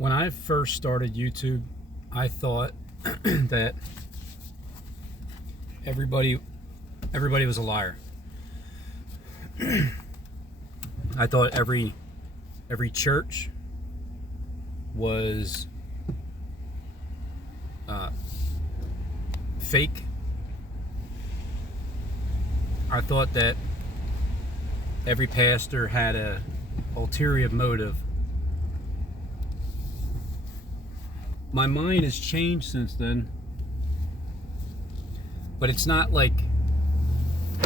When I first started YouTube, I thought that everybody was a liar. I thought every church was fake. I thought that every pastor had a ulterior motive. My mind has changed since then, but it's not like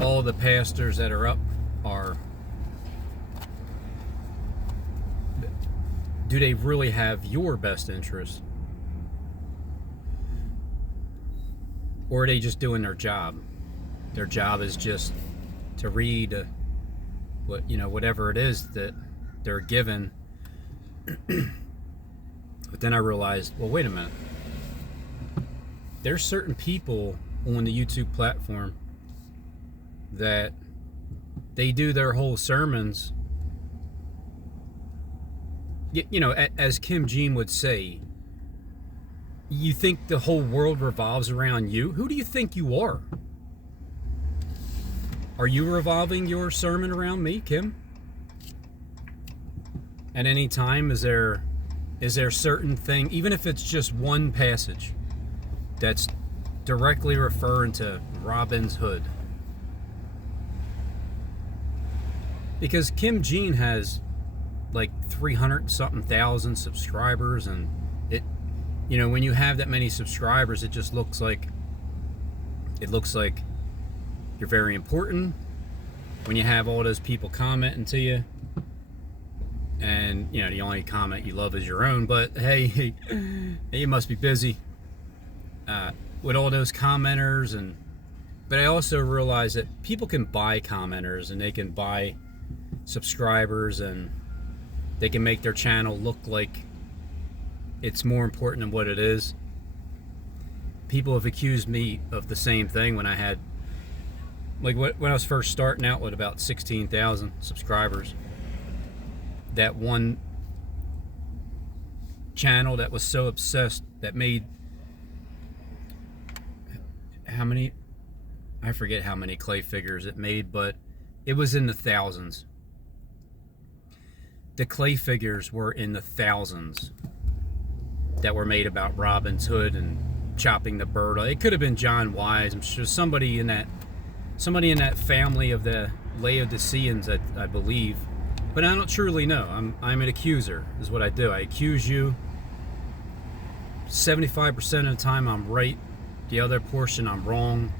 all the pastors that are up are. Do they really have your best interest? Or are they just doing their job? Their job is just to read whatever it is that they're given. But then I realized, well, wait a minute. There's certain people on the YouTube platform that they do their whole sermons, as Kim Jean would say, you think the whole world revolves around you? Who do you think you are? Are you revolving your sermon around me, Kim? At any time, is there certain thing, even if it's just one passage that's directly referring to Robin's Hood? Because Kim Jean has like 300 something thousand subscribers, and when you have that many subscribers, it just looks like you're very important when you have all those people commenting to you. And the only comment you love is your own. But hey, you must be busy with all those commenters. But I also realize that people can buy commenters, and they can buy subscribers, and they can make their channel look like it's more important than what it is. People have accused me of the same thing when I had, when I was first starting out with about 16,000 subscribers. That one channel that was so obsessed that made I forget how many clay figures it made, but it was in the thousands. The clay figures were in the thousands that were made about Robin's Hood and chopping the bird. It could have been John Wise. I'm sure somebody in that family of the Laodiceans, I believe. But I don't truly know. I'm an accuser, is what I do. I accuse you. 75% of the time I'm right. The other portion I'm wrong.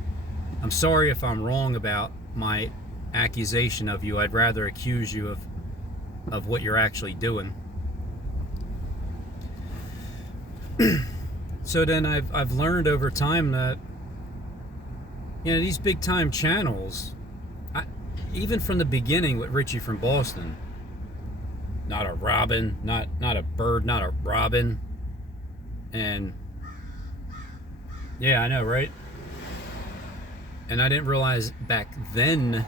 I'm sorry if I'm wrong about my accusation of you. I'd rather accuse you of what you're actually doing. So then I've learned over time that these big time channels, even from the beginning with Richie from Boston, not a robin, not a bird, not a robin. And yeah, I know, right? And I didn't realize back then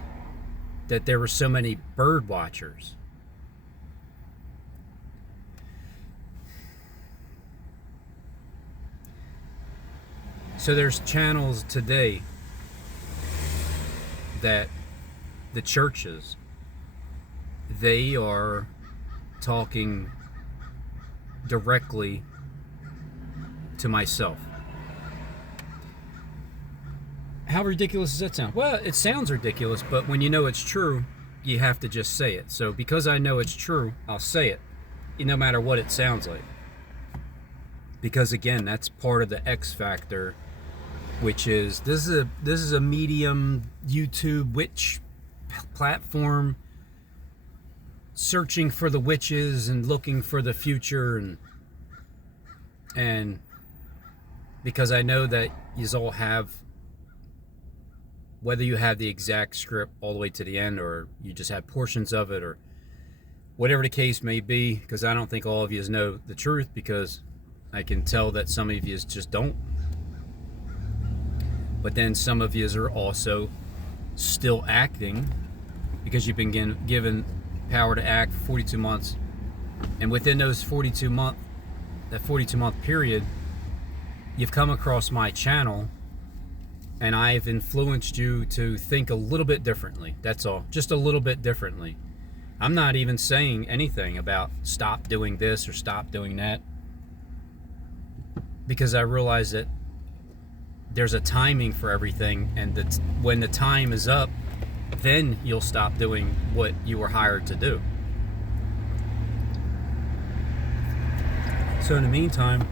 that there were so many bird watchers. So there's channels today that the churches, they are talking directly to myself. How ridiculous does that sound? Well, it sounds ridiculous, but when you know it's true, you have to just say it. So because I know it's true, I'll say it, no matter what it sounds like. Because again, that's part of the X factor, which is this is a medium YouTube witch platform, searching for the witches and looking for the future, and because I know that you all have, whether you have the exact script all the way to the end, or you just have portions of it, or whatever the case may be, because I don't think all of you know the truth, because I can tell that some of you just don't. But then some of you are also still acting because you've been given power to act for 42 months. And within those 42 months, that 42-month period, you've come across my channel and I've influenced you to think a little bit differently. That's all. Just a little bit differently. I'm not even saying anything about stop doing this or stop doing that, because I realize that there's a timing for everything, and that when the time is up, then you'll stop doing what you were hired to do. So in the meantime,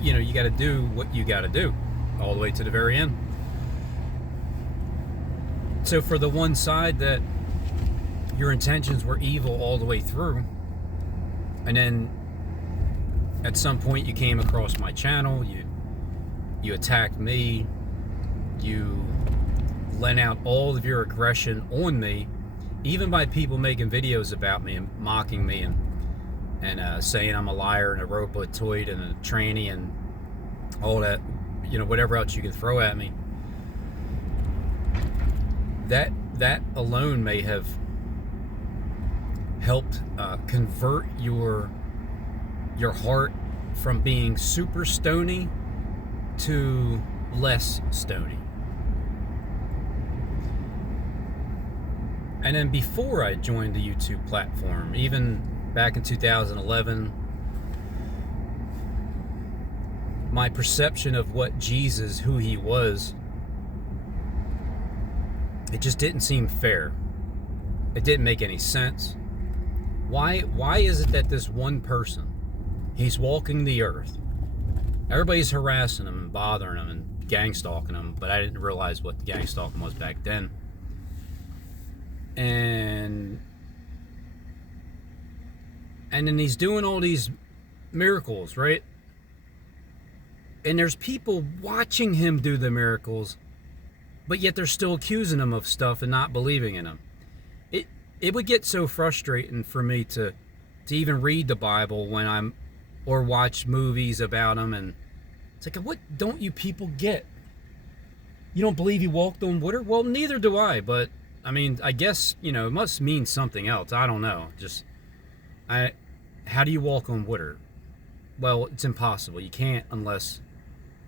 you got to do what you got to do all the way to the very end. So for the one side that your intentions were evil all the way through, and then at some point you came across my channel, you attacked me, you lent out all of your aggression on me, even by people making videos about me and mocking me and saying I'm a liar and a robotoid and a tranny and all that, whatever else you can throw at me. That alone may have helped convert your heart from being super stony to less stony. And then before I joined the YouTube platform, even back in 2011, my perception of what Jesus, who he was, it just didn't seem fair. It didn't make any sense. Why is it that this one person, he's walking the earth, everybody's harassing him and bothering him and gang stalking him, but I didn't realize what the gang stalking was back then. And then he's doing all these miracles, right? And there's people watching him do the miracles, but yet they're still accusing him of stuff and not believing in him. It would get so frustrating for me to even read the Bible or watch movies about him, and it's like, what don't you people get? You don't believe he walked on water? Well, neither do I, but I mean, I guess, it must mean something else. I don't know. How do you walk on water? Well, it's impossible. You can't unless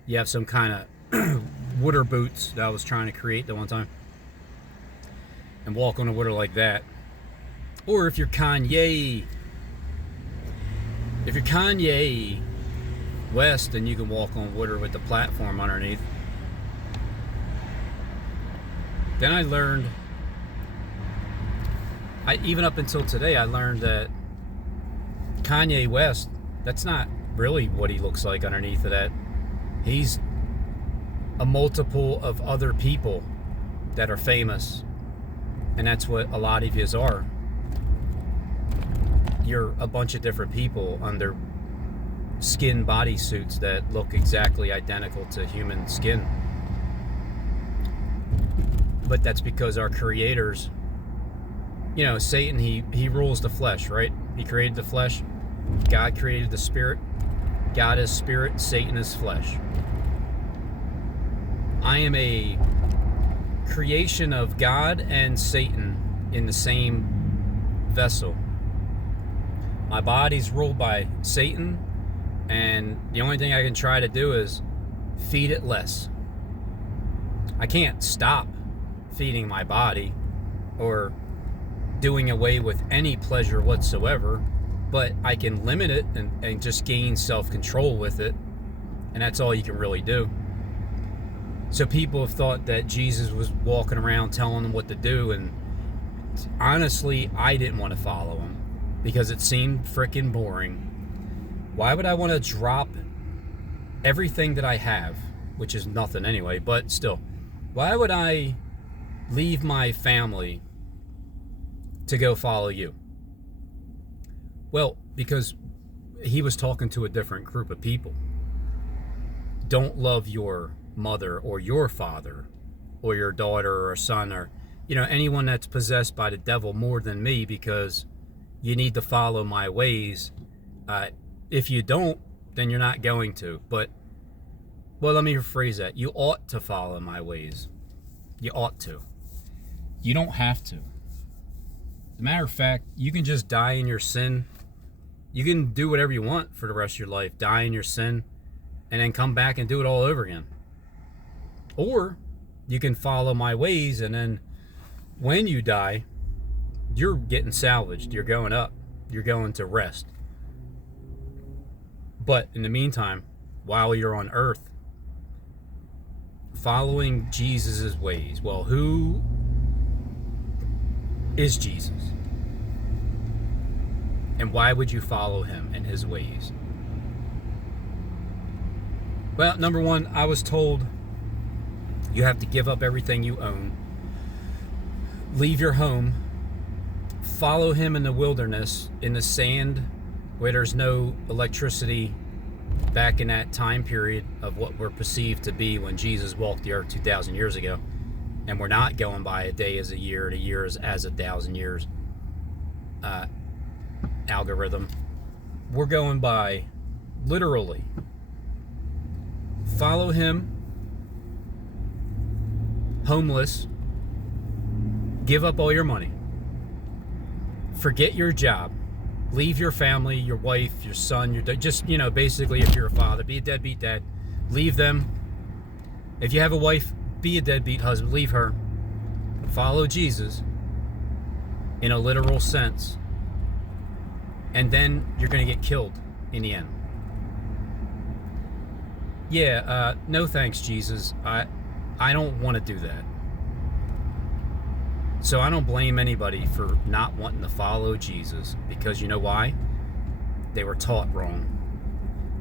you have some kind of water boots that I was trying to create the one time and walk on the water like that. Or if you're Kanye West, then you can walk on water with the platform underneath. Then I learned, even up until today, I learned that Kanye West, that's not really what he looks like underneath of that. He's a multiple of other people that are famous, and that's what a lot of yous are. You're a bunch of different people under skin bodysuits that look exactly identical to human skin. But that's because our creators, Satan, he rules the flesh, right? He created the flesh. God created the spirit. God is spirit, Satan is flesh. I am a creation of God and Satan in the same vessel. My body's ruled by Satan, and the only thing I can try to do is feed it less. I can't stop feeding my body or doing away with any pleasure whatsoever, but I can limit it and just gain self-control with it, and that's all you can really do. So people have thought that Jesus was walking around telling them what to do, and honestly, I didn't want to follow him because it seemed freaking boring. Why would I want to drop everything that I have, which is nothing anyway, but still, why would I leave my family to go follow you? Well, because he was talking to a different group of people. Don't love your mother or your father or your daughter or son or anyone that's possessed by the devil more than me, because you need to follow my ways. If you don't, then you're not going to. But, well, let me rephrase that. You ought to follow my ways. You ought to. You don't have to. As a matter of fact, you can just die in your sin. You can do whatever you want for the rest of your life, die in your sin, and then come back and do it all over again. Or you can follow my ways, and then when you die, you're getting salvaged. You're going up. You're going to rest. But in the meantime, while you're on earth, following Jesus' ways. Well, who is Jesus? And why would you follow him and his ways? Well, number one, I was told you have to give up everything you own, leave your home, follow him in the wilderness, in the sand where there's no electricity, back in that time period of what we're perceived to be when Jesus walked the earth 2,000 years ago. And we're not going by a day as a year and a year as 1,000 years algorithm. We're going by literally follow him, homeless, give up all your money, forget your job, leave your family, your wife, your son, just, basically, if you're a father, be a deadbeat dad, leave them. If you have a wife, be a deadbeat husband, leave her. Follow Jesus in a literal sense, and then you're going to get killed in the end. Yeah, no thanks, Jesus. I don't want to do that. So I don't blame anybody for not wanting to follow Jesus, because you know why? They were taught wrong.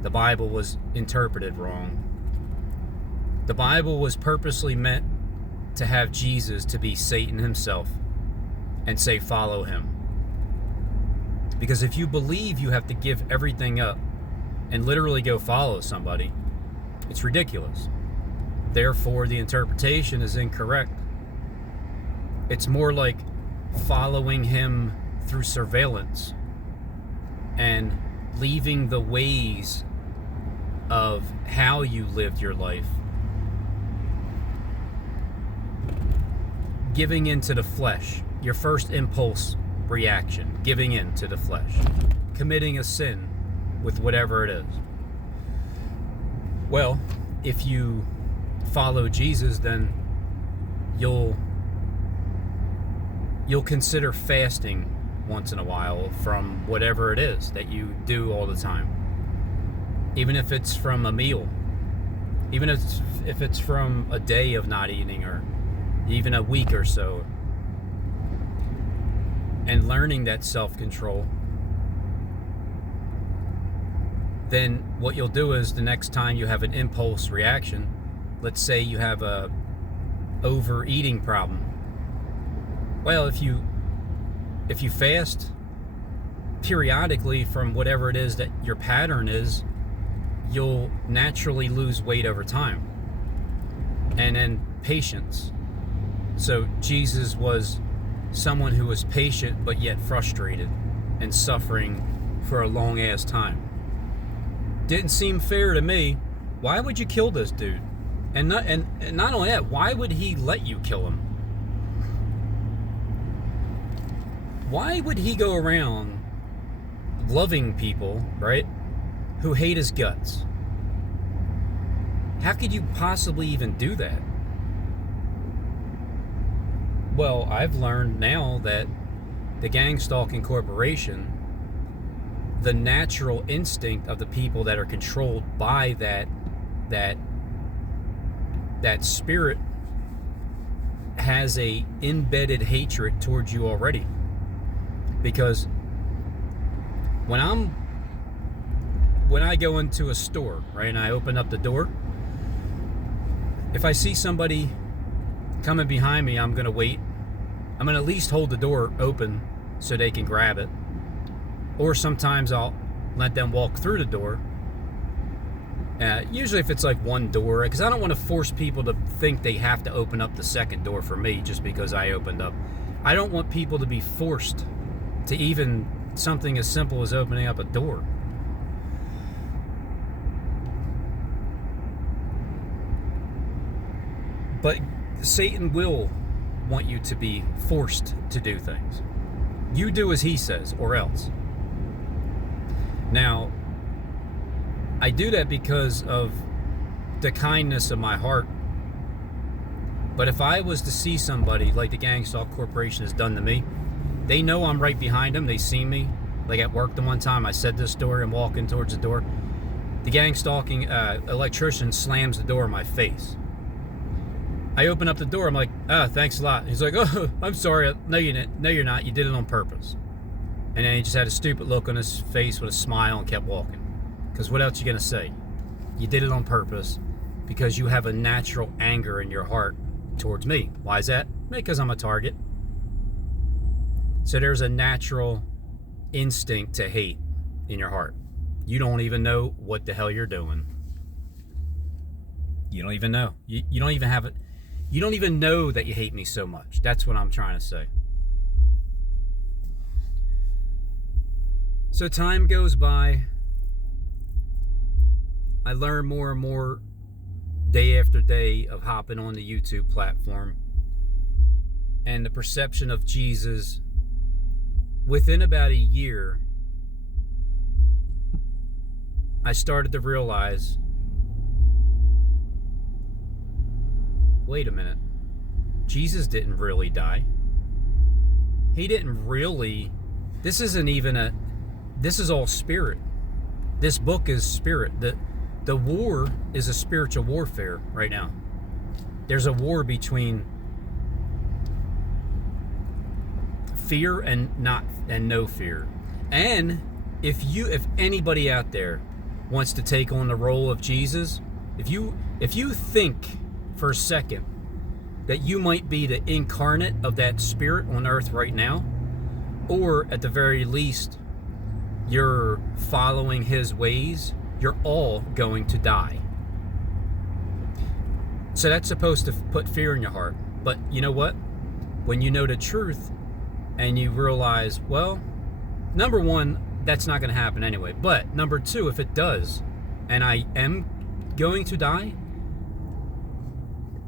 The Bible was interpreted wrong. The Bible was purposely meant to have Jesus to be Satan himself and say, follow him. Because if you believe you have to give everything up and literally go follow somebody, it's ridiculous. Therefore, the interpretation is incorrect. It's more like following him through surveillance and leaving the ways of how you lived your life, giving into the flesh, your first impulse reaction, giving in to the flesh, committing a sin with whatever it is. Well, if you follow Jesus, then you'll consider fasting once in a while from whatever it is that you do all the time. Even if it's from a meal, even if it's from a day of not eating, or even a week or so. And learning that self-control, then what you'll do is the next time you have an impulse reaction, let's say you have a overeating problem. Well, if you fast periodically from whatever it is that your pattern is, you'll naturally lose weight over time. And then patience. So Jesus was someone who was patient but yet frustrated and suffering for a long ass time. Didn't seem fair to me. Why would you kill this dude? And not only that, why would he let you kill him? Why would he go around loving people, right, who hate his guts? How could you possibly even do that? Well, I've learned now that the Gang Stalking Corporation, the natural instinct of the people that are controlled by that spirit, has a embedded hatred towards you already. Because when I go into a store, right, and I open up the door, if I see somebody coming behind me, I'm going to wait. I'm going to at least hold the door open so they can grab it. Or sometimes I'll let them walk through the door. Usually if it's like one door, because I don't want to force people to think they have to open up the second door for me just because I opened up. I don't want people to be forced to even something as simple as opening up a door. But Satan will want you to be forced to do things. You do as he says, or else. Now, I do that because of the kindness of my heart. But if I was to see somebody like the Gang Stalk Corporation has done to me, they know I'm right behind them. They see me. Like at work the one time, I said this story, I'm walking towards the door. The gang stalking electrician slams the door in my face. I open up the door. I'm like, thanks a lot. He's like, oh, I'm sorry. No, you didn't. No, you're not. You did it on purpose. And then he just had a stupid look on his face with a smile and kept walking. Because what else you going to say? You did it on purpose because you have a natural anger in your heart towards me. Why is that? Because I'm a target. So there's a natural instinct to hate in your heart. You don't even know what the hell you're doing. You don't even know. You don't even have it. You don't even know that you hate me so much. That's what I'm trying to say. So time goes by. I learn more and more day after day of hopping on the YouTube platform. And the perception of Jesus, within about a year, I started to realize, wait a minute, Jesus didn't really die. He didn't really, this is all spirit. This book is spirit. The war is a spiritual warfare right now. There's a war between fear and no fear. And if anybody out there wants to take on the role of Jesus, if you think for a second that you might be the incarnate of that spirit on earth right now, or at the very least you're following his ways, you're all going to die. So that's supposed to put fear in your heart. But you know what? When you know the truth and you realize, well, number one, that's not going to happen anyway. But number two, if it does, and I am going to die,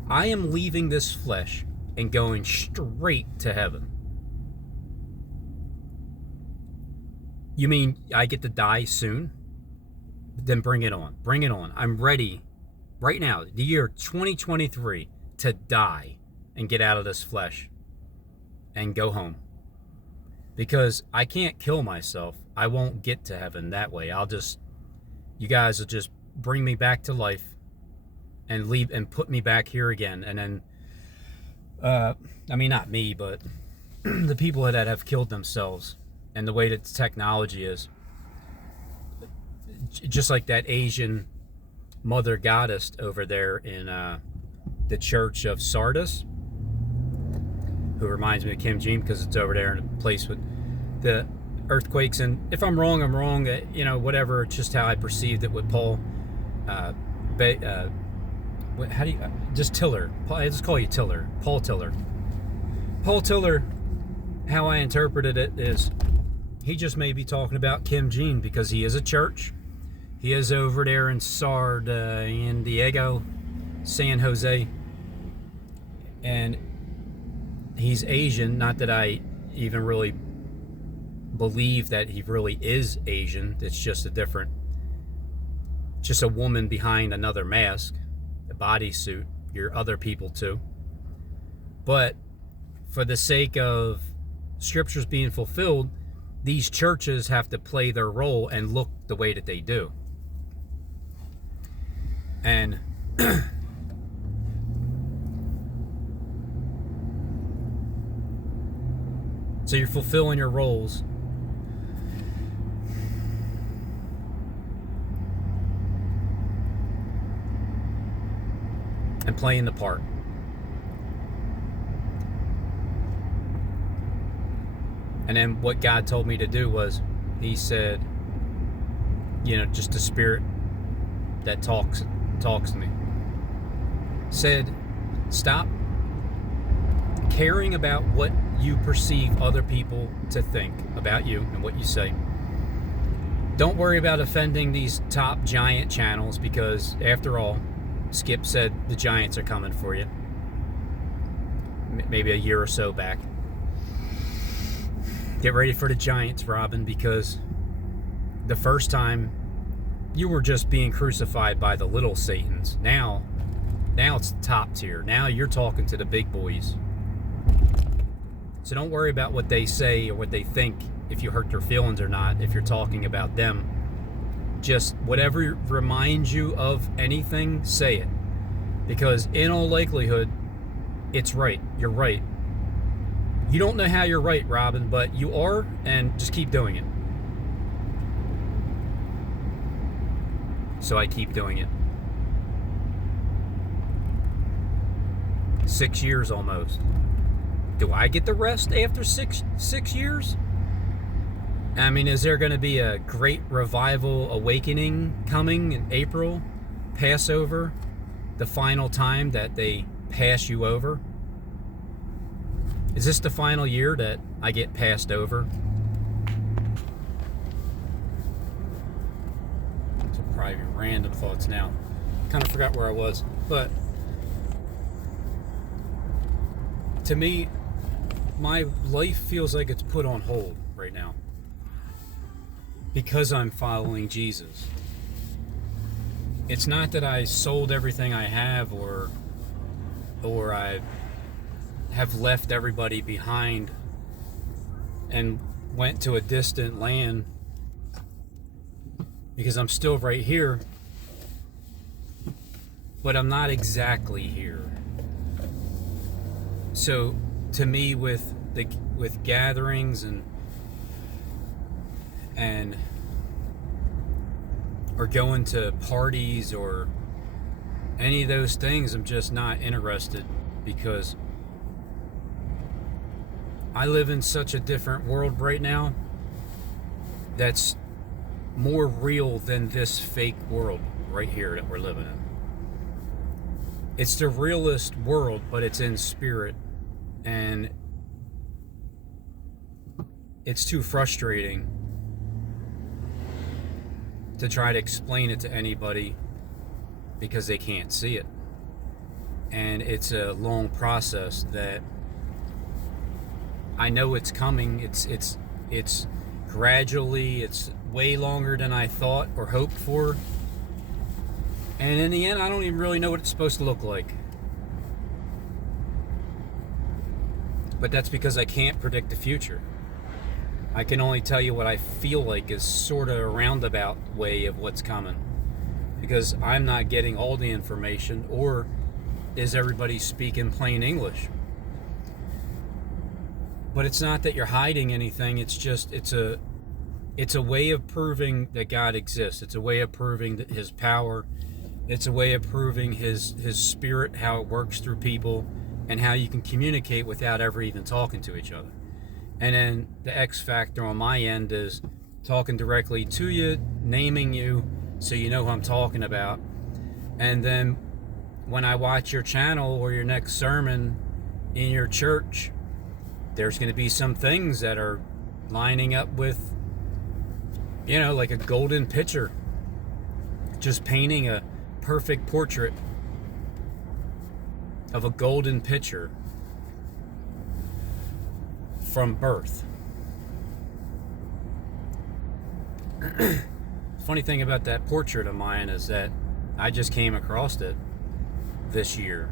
I am leaving this flesh and going straight to heaven. You mean I get to die soon? Then bring it on. Bring it on. I'm ready right now, the year 2023, to die and get out of this flesh and go home. Because I can't kill myself. I won't get to heaven that way. You guys will just bring me back to life and leave and put me back here again. And then, I mean, not me, but the people that have killed themselves and the way that technology is. Just like that Asian mother goddess over there in the church of Sardis, who reminds me of Kim Jong because it's over there in a place with the earthquakes. And if I'm wrong, I'm wrong. Whatever. It's just how I perceived it with Paul. Just Tiller? I just call you Tiller. Paul Tiller. Paul Tiller. How I interpreted it is, he just may be talking about Kim Jong because he is a church. He is over there in San Diego, San Jose. And he's Asian. Not that I even really believe that he really is Asian. It's just just a woman behind another mask, a bodysuit. You're other people too. But for the sake of scriptures being fulfilled, these churches have to play their role and look the way that they do. And so you're fulfilling your roles. And playing the part. And then what God told me to do was, he said, just the spirit that talks to me, said, stop caring about what you perceive other people to think about you and what you say. Don't worry about offending these top giant channels, because after all, Skip said the giants are coming for you. Maybe a year or so back. Get ready for the Giants, Robin, because the first time you were just being crucified by the little Satans. Now it's top tier. Now you're talking to the big boys. So don't worry about what they say or what they think, if you hurt their feelings or not, if you're talking about them. Just whatever reminds you of anything, say it. Because in all likelihood, it's right. You're right. You don't know how you're right, Robin, but you are, and just keep doing it. So I keep doing it. 6 years almost. Do I get the rest after six years? I mean, is there going to be a great revival awakening coming in April? Passover? The final time that they pass you over? Is this the final year that I get passed over? These are probably random thoughts now. Kind of forgot where I was. But to me, my life feels like it's put on hold right now because I'm following Jesus. It's not that I sold everything I have or I have left everybody behind and went to a distant land, because I'm still right here, but I'm not exactly here. So to me, with gatherings and or going to parties or any of those things, I'm just not interested, because I live in such a different world right now that's more real than this fake world right here that we're living in. It's the realest world, but it's in spirit. And it's too frustrating to try to explain it to anybody because they can't see it. And it's a long process that I know it's coming. It's gradually, it's way longer than I thought or hoped for. And in the end, I don't even really know what it's supposed to look like. But that's because I can't predict the future. I can only tell you what I feel like is sort of a roundabout way of what's coming. Because I'm not getting all the information, or is everybody speaking plain English? But it's not that you're hiding anything. It's just, it's a way of proving that God exists. It's a way of proving that His power. It's a way of proving His Spirit, how it works through people, and how you can communicate without ever even talking to each other. And then the X factor on my end is talking directly to you, naming you so you know who I'm talking about. And then when I watch your channel or your next sermon in your church, there's going to be some things that are lining up with, like a golden picture, just painting a perfect portrait of a golden picture from birth. Funny thing about that portrait of mine is that I just came across it this year.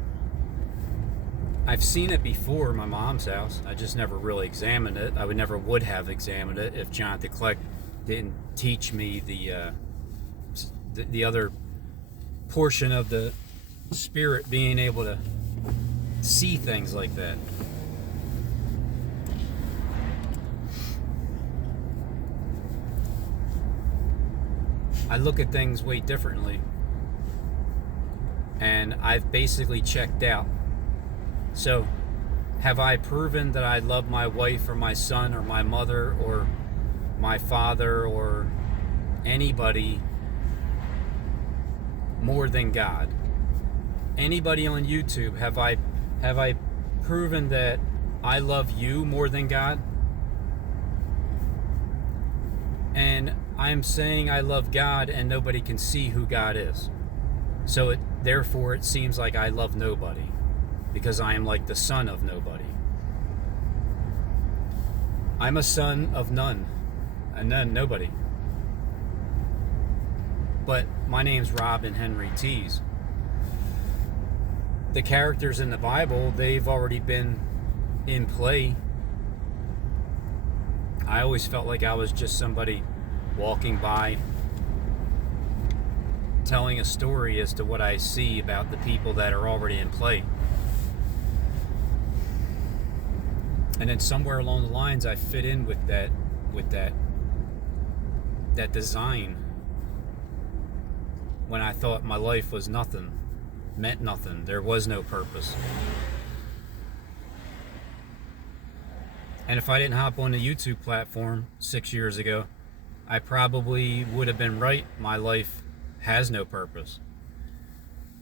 I've seen it before in my mom's house. I just never really examined it. I never would have examined it if Jonathan Kleck didn't teach me the other portion of the Spirit, being able to see things like that. I look at things way differently, and I've basically checked out. So, have I proven that I love my wife or my son or my mother or my father or anybody more than God? Anybody on YouTube, have I proven that I love you more than God? And I'm saying I love God, and nobody can see who God is. So therefore it seems like I love nobody, because I am like the son of nobody. I'm a son of none, and nobody. But my name's Robin Henry Tees. The characters in the Bible, they've already been in play. I always felt like I was just somebody walking by, telling a story as to what I see about the people that are already in play. And then somewhere along the lines, I fit in with that design when I thought my life was nothing, meant nothing. There was no purpose. And if I didn't hop on the YouTube platform 6 years ago, I probably would have been right. My life has no purpose.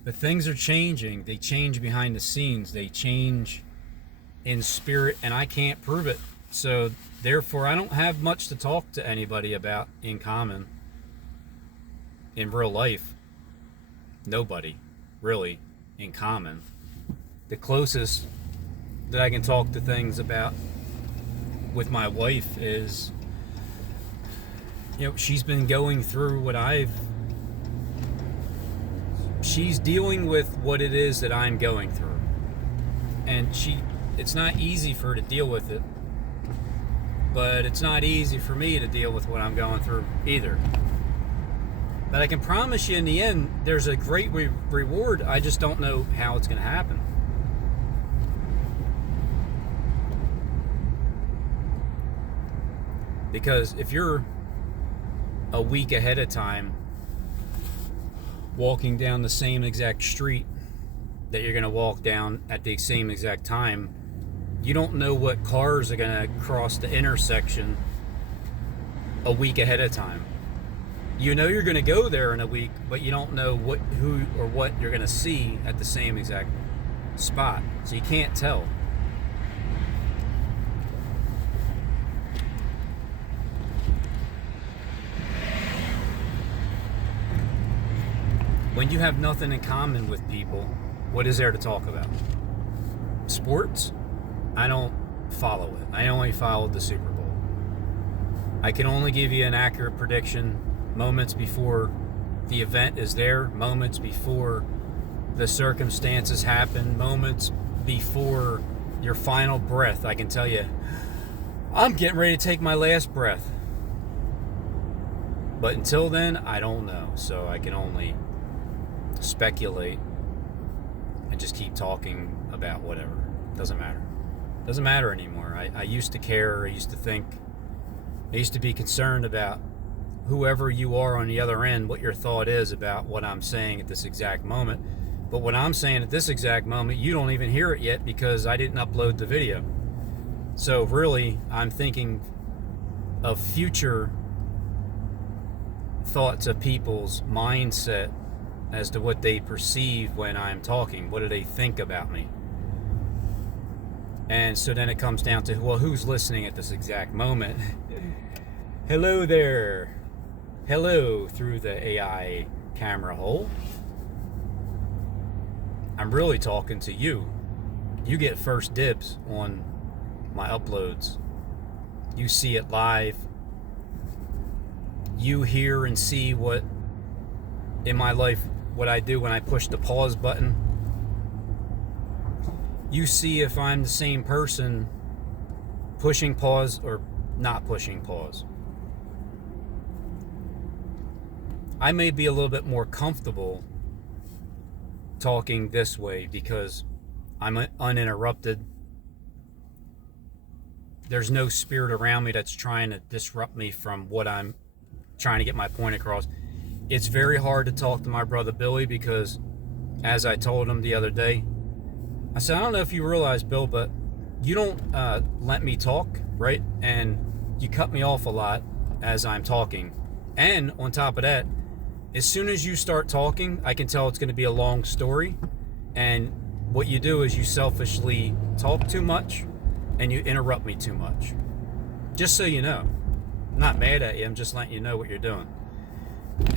But things are changing. They change behind the scenes. They change in spirit, and I can't prove it. So therefore, I don't have much to talk to anybody about in common. In real life, nobody really in common. The closest that I can talk to things about with my wife is, she's been going through she's dealing with what it is that I'm going through. And it's not easy for her to deal with it, but it's not easy for me to deal with what I'm going through either. But I can promise you in the end, there's a great reward. I just don't know how it's going to happen. Because if you're a week ahead of time walking down the same exact street that you're going to walk down at the same exact time, you don't know what cars are going to cross the intersection a week ahead of time. You know you're going to go there in a week, but you don't know who or what you're going to see at the same exact spot. So you can't tell. When you have nothing in common with people, what is there to talk about? Sports? I don't follow it. I only followed the Super Bowl. I can only give you an accurate prediction moments before the event is there, moments before the circumstances happen, moments before your final breath. I can tell you, I'm getting ready to take my last breath. But until then, I don't know. So I can only speculate and just keep talking about whatever. Doesn't matter. Doesn't matter anymore. I used to care. I used to think. I used to be concerned about whoever you are on the other end, what your thought is about what I'm saying at this exact moment. But what I'm saying at this exact moment, you don't even hear it yet because I didn't upload the video. So really, I'm thinking of future thoughts of people's mindset as to what they perceive when I'm talking. What do they think about me? And so then it comes down to, well, who's listening at this exact moment? Hello there. Hello through the AI camera hole. I'm really talking to you. You get first dibs on my uploads. You see it live. You hear and see what in my life, what I do when I push the pause button. You see if I'm the same person pushing pause or not pushing pause. I may be a little bit more comfortable talking this way because I'm uninterrupted. There's no spirit around me that's trying to disrupt me from what I'm trying to get my point across. It's very hard to talk to my brother Billy because, as I told him the other day, I said, I don't know if you realize, Bill, but you don't let me talk, right? And you cut me off a lot as I'm talking. And on top of that, as soon as you start talking, I can tell it's going to be a long story. And what you do is you selfishly talk too much and you interrupt me too much. Just so you know. I'm not mad at you. I'm just letting you know what you're doing.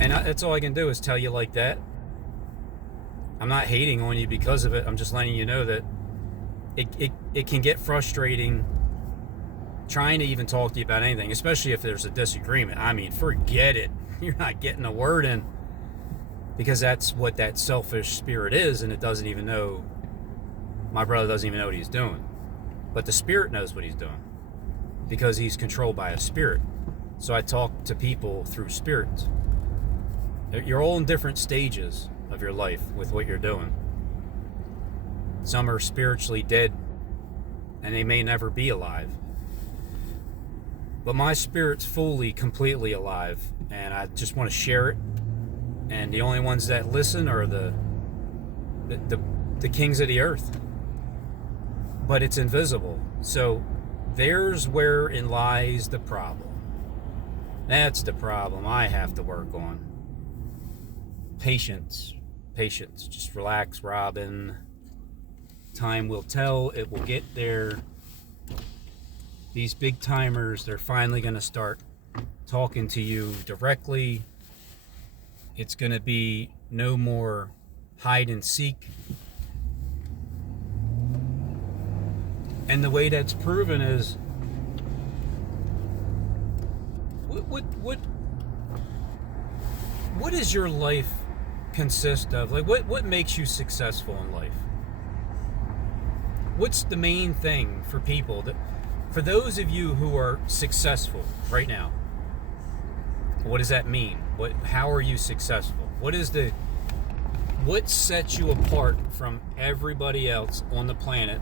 And that's all I can do is tell you like that. I'm not hating on you because of it. I'm just letting you know that it can get frustrating trying to even talk to you about anything, especially if there's a disagreement. I mean, forget it. You're not getting a word in, because that's what that selfish spirit is, and it doesn't even know. My brother doesn't even know what he's doing. But the spirit knows what he's doing, because he's controlled by a spirit. So I talk to people through spirits. You're all in different stages of your life with what you're doing. Some are spiritually dead, and they may never be alive. But my spirit's fully, completely alive, and I just want to share it. And the only ones that listen are the kings of the earth. But it's invisible. So there's wherein lies the problem. That's the problem I have to work on. Patience. Patience. Just relax, Robin. Time will tell. It will get there. These big timers, they're finally going to start talking to you directly. It's going to be no more hide and seek. And the way that's proven is, what does your life consist of? Like, what makes you successful in life? What's the main thing for people that, for those of you who are successful right now? What does that mean? How are you successful? What sets you apart from everybody else on the planet?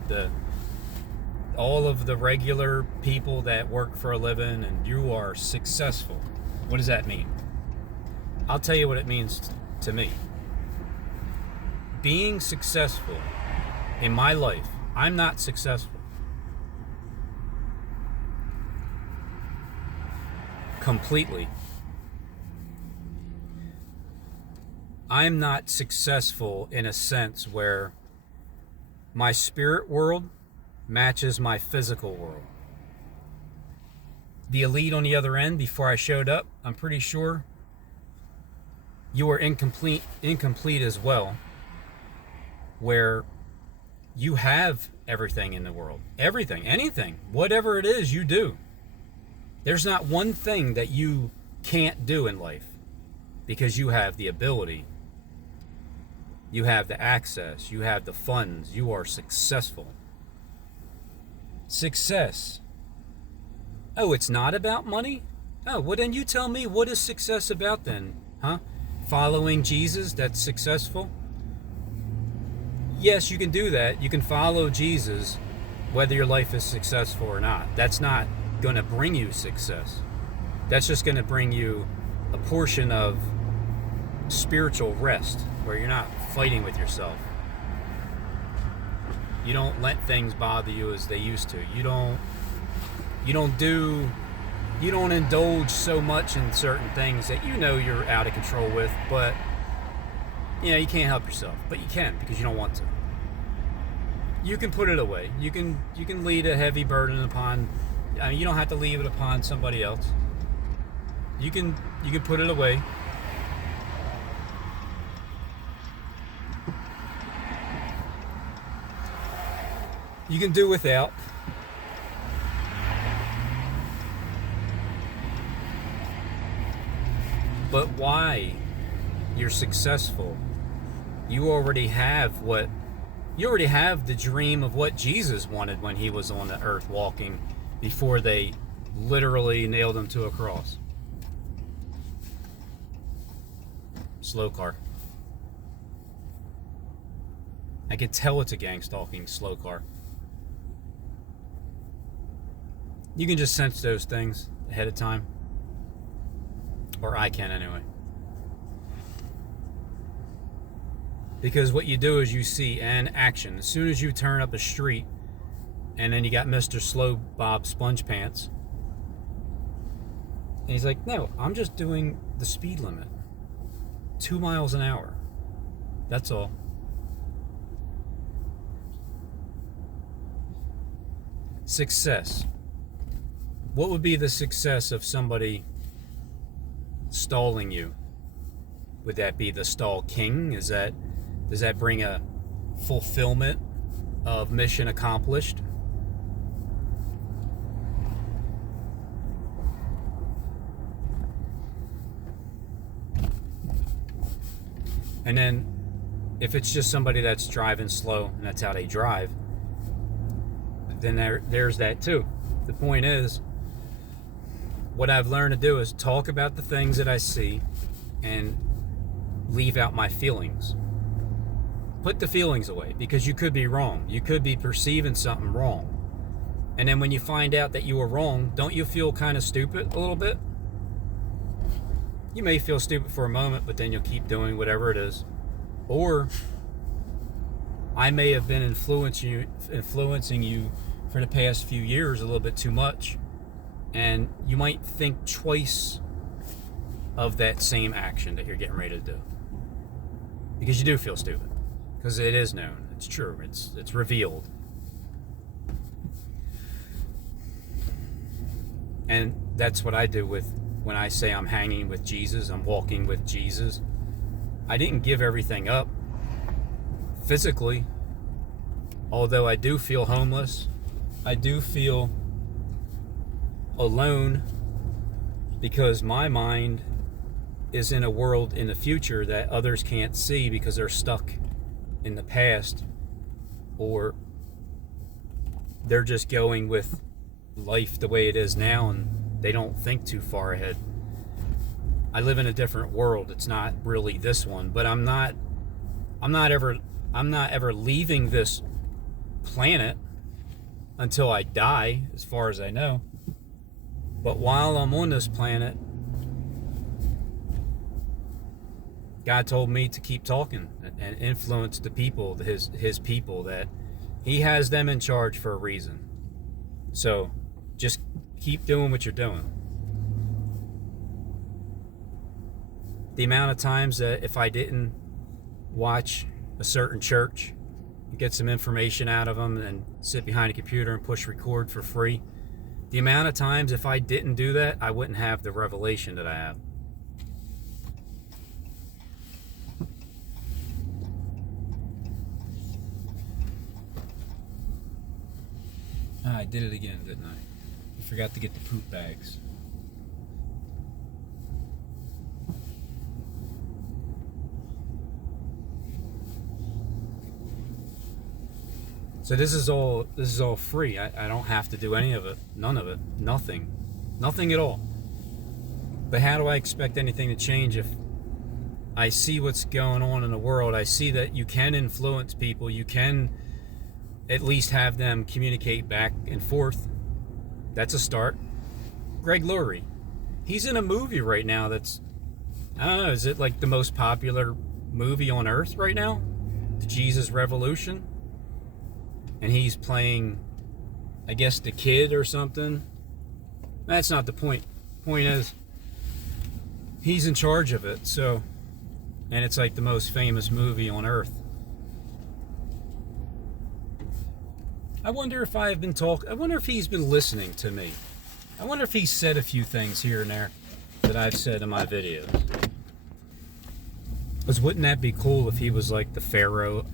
All of the regular people that work for a living, and you are successful. What does that mean? I'll tell you what it means to me. Being successful in my life, I'm not successful. Completely. I'm not successful in a sense where my spirit world matches my physical world. The elite on the other end, before I showed up, I'm pretty sure you are incomplete as well, where you have everything in the world. Everything, anything, whatever it is you do. There's not one thing that you can't do in life, because you have the ability, you have the access, you have the funds, you are successful. Success. Oh, it's not about money? Oh, well then you tell me, what is success about then? Huh? Following Jesus, that's successful? Yes, you can do that. You can follow Jesus whether your life is successful or not. That's not going to bring you success. That's just going to bring you a portion of spiritual rest where you're not fighting with yourself. You don't let things bother you as they used to. You don't indulge so much in certain things that you know you're out of control with, but you can't help yourself. But you can, because you don't want to. You can put it away. You can lead a heavy burden upon, you don't have to leave it upon somebody else. You can put it away. You can do without. But why you're successful? You already have the dream of what Jesus wanted when he was on the earth walking, before they literally nailed him to a cross. Slow car. I can tell it's a gang stalking slow car. You can just sense those things ahead of time. Or I can anyway. Because what you do is you see an action. As soon as you turn up a street, and then you got Mr. Slow Bob Sponge Pants, and he's like, no, I'm just doing the speed limit. 2 miles an hour. That's all. Success. What would be the success of somebody stalling you? Would that be the stall king? Does that bring a fulfillment of mission accomplished? And then if it's just somebody that's driving slow and that's how they drive, then there's that too. The point is, what I've learned to do is talk about the things that I see and leave out my feelings. Put the feelings away, because you could be wrong. You could be perceiving something wrong. And then when you find out that you were wrong, don't you feel kind of stupid a little bit? You may feel stupid for a moment, but then you'll keep doing whatever it is. Or I may have been influencing you for the past few years a little bit too much, and you might think twice of that same action that you're getting ready to do, because you do feel stupid, because it is known, it's true, it's revealed. And that's what I do with when I say I'm hanging with Jesus, I'm walking with Jesus. I didn't give everything up physically, although I do feel homeless. I do feel alone, because my mind is in a world in the future that others can't see because they're stuck in the past, or they're just going with life the way it is now and they don't think too far ahead. I live in a different world. It's not really this one, but I'm not ever leaving this planet until I die, as far as I know. But while I'm on this planet, God told me to keep talking and influence the people, his people, that he has them in charge for a reason. So just keep doing what you're doing. The amount of times that if I didn't watch a certain church and get some information out of them and sit behind a computer and push record for free, the amount of times if I didn't do that, I wouldn't have the revelation that I have. I did it again, didn't I? I forgot to get the poop bags. So this is all free. I don't have to do any of it. None of it. Nothing. Nothing at all. But how do I expect anything to change if I see what's going on in the world? I see that you can influence people. You can at least have them communicate back and forth. That's a start. Greg Laurie. He's in a movie right now that's, I don't know, is it like the most popular movie on earth right now? The Jesus Revolution? And he's playing, I guess, the kid or something. That's not the point. Point is, he's in charge of it, so, and it's like the most famous movie on earth. I wonder if I wonder if he's been listening to me. I wonder if he's said a few things here and there that I've said in my videos. Because wouldn't that be cool if he was like the pharaoh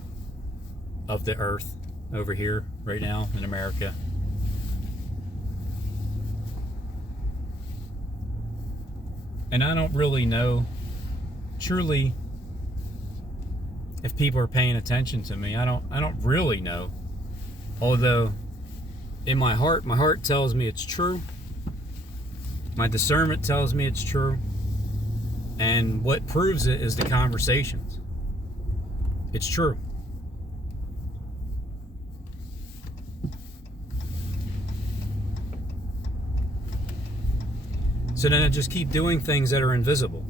of the earth over here right now in America? And I don't really know truly if people are paying attention to me. I don't really know. Although in my heart tells me it's true. My discernment tells me it's true. And what proves it is the conversations. It's true. So then I just keep doing things that are invisible.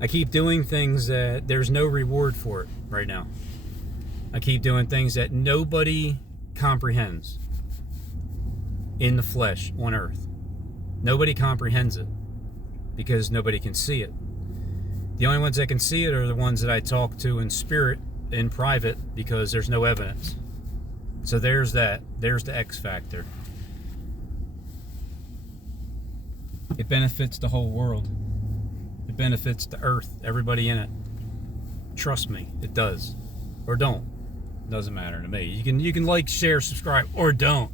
I keep doing things that there's no reward for it right now. I keep doing things that nobody comprehends in the flesh on earth. Nobody comprehends it because nobody can see it. The only ones that can see it are the ones that I talk to in spirit, in private, because there's no evidence. So there's that. There's the X factor. It benefits the whole world. It benefits the earth, everybody in it. Trust me, it does. Or don't. Doesn't matter to me. You can like, share, subscribe, or don't.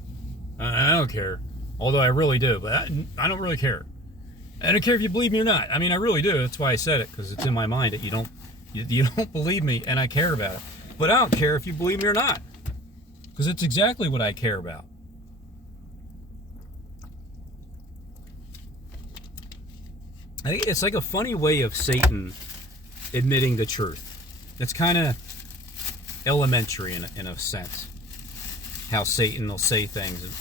I don't care. Although I really do, but I don't really care. I don't care if you believe me or not. I mean, I really do. That's why I said it, because it's in my mind that you don't You don't believe me, and I care about it. But I don't care if you believe me or not, because it's exactly what I care about. I think it's like a funny way of Satan admitting the truth. It's kind of elementary in a sense. How Satan will say things, and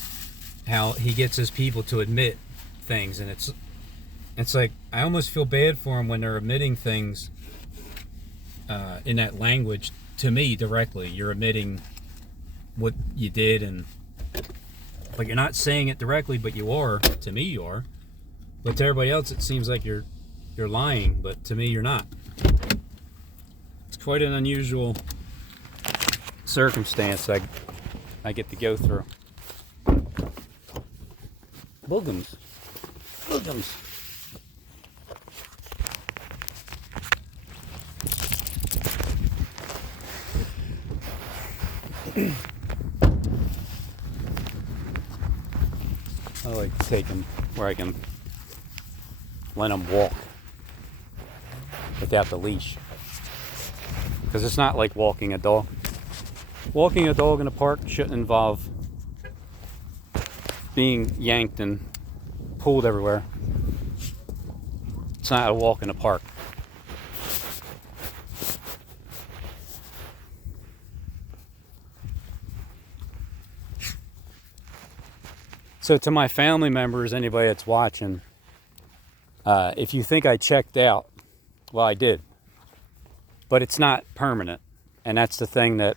how he gets his people to admit things, and it's like I almost feel bad for him when they're admitting things in that language to me directly. You're admitting what you did, but you're not saying it directly, but you are. To me, you are. But to everybody else, it seems like you're lying, but to me, you're not. It's quite an unusual circumstance I get to go through. Boogums. Boogums. I like to take them where I can let them walk without the leash, because it's not like walking a dog. Walking a dog in a park shouldn't involve being yanked and pulled everywhere. It's not a walk in a park. So to my family members, anybody that's watching, if you think I checked out, well, I did. But it's not permanent. And that's the thing that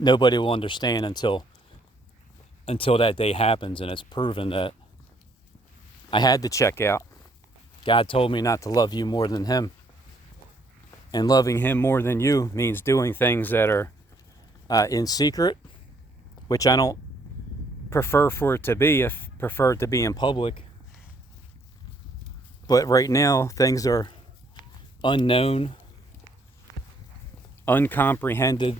nobody will understand until that day happens, and it's proven that I had to check out. God told me not to love you more than him. And loving him more than you means doing things that are in secret, which I don't prefer for it to be. If prefer it to be in public. But right now, things are unknown, uncomprehended.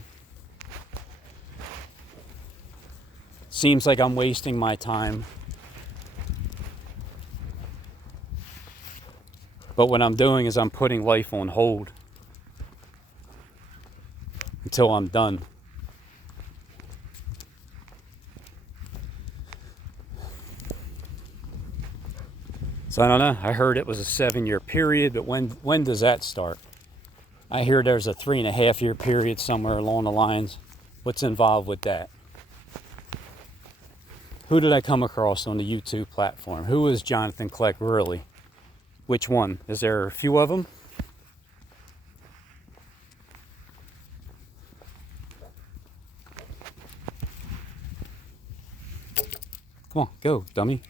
Seems like I'm wasting my time. But what I'm doing is I'm putting life on hold until I'm done. So I don't know. I heard it was a 7-year period, but when does that start? I hear there's a 3.5-year period somewhere along the lines. What's involved with that? Who did I come across on the YouTube platform? Who is Jonathan Kleck really? Which one? Is there a few of them? Come on, go, dummy.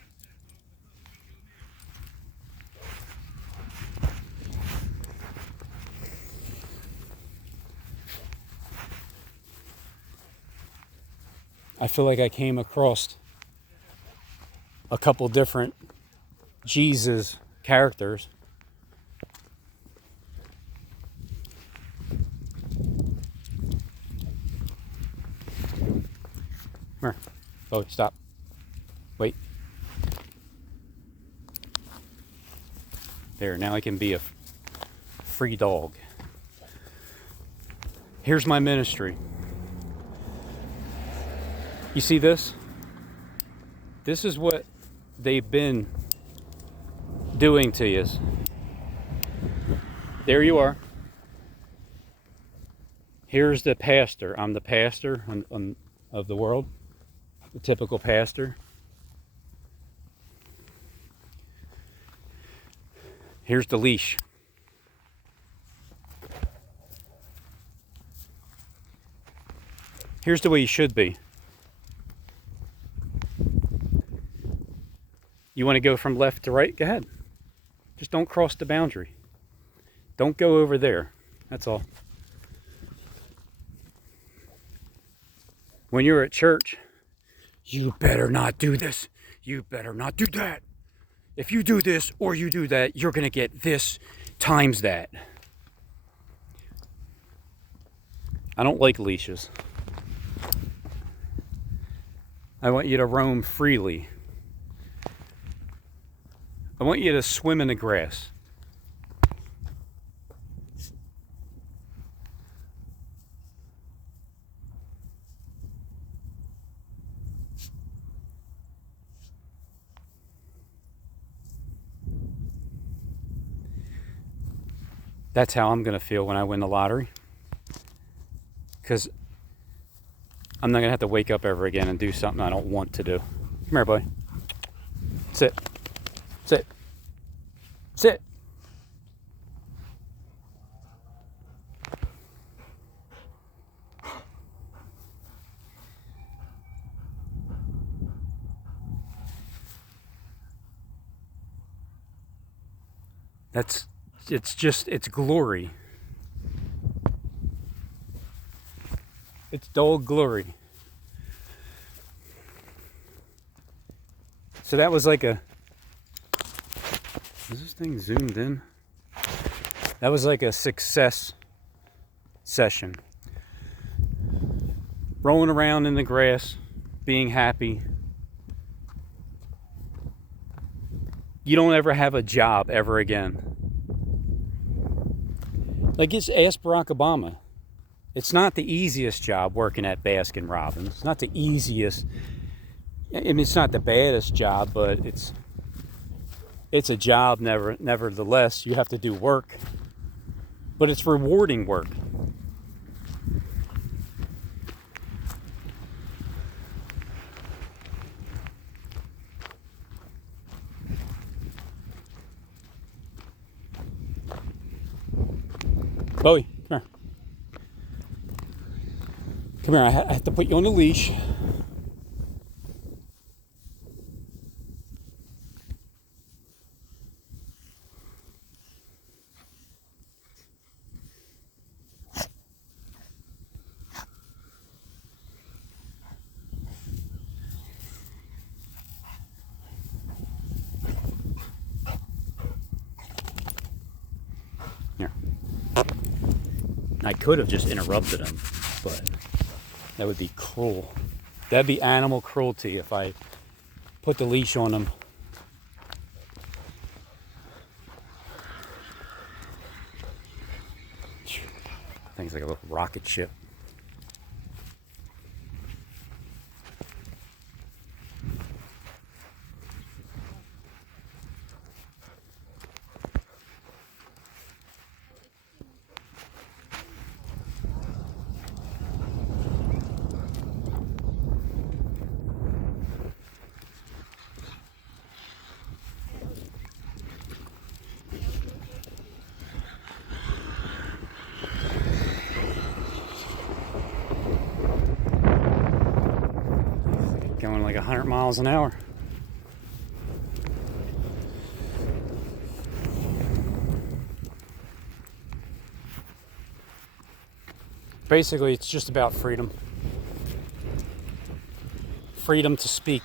I feel like I came across a couple different Jesus characters. Come here. Oh, stop. Wait. There, now I can be a free dog. Here's my ministry. You see this? This is what they've been doing to you. There you are. Here's the pastor. I'm the pastor of the world, the typical pastor. Here's the leash. Here's the way you should be. You want to go from left to right? Go ahead. Just don't cross the boundary. Don't go over there. That's all. When you're at church, you better not do this. You better not do that. If you do this or you do that, you're going to get this times that. I don't like leashes. I want you to roam freely. I want you to swim in the grass. That's how I'm going to feel when I win the lottery. Because I'm not going to have to wake up ever again and do something I don't want to do. Come here, buddy. Sit. Sit. Sit. It's glory. It's dull glory. So that was like is this thing zoomed in? That was like a success session. Rolling around in the grass, being happy. You don't ever have a job ever again. Like, ask Barack Obama. It's not the easiest job working at Baskin Robbins. It's not the easiest. I mean, it's not the baddest job, but it's a job. Nevertheless, you have to do work, but it's rewarding work. Bowie, come here. Come here, I have to put you on the leash. Here. I could have just interrupted him, but that would be cruel. That'd be animal cruelty if I put the leash on him. Thing's like a little rocket ship. Going like 100 miles an hour. Basically, it's just about freedom. Freedom to speak.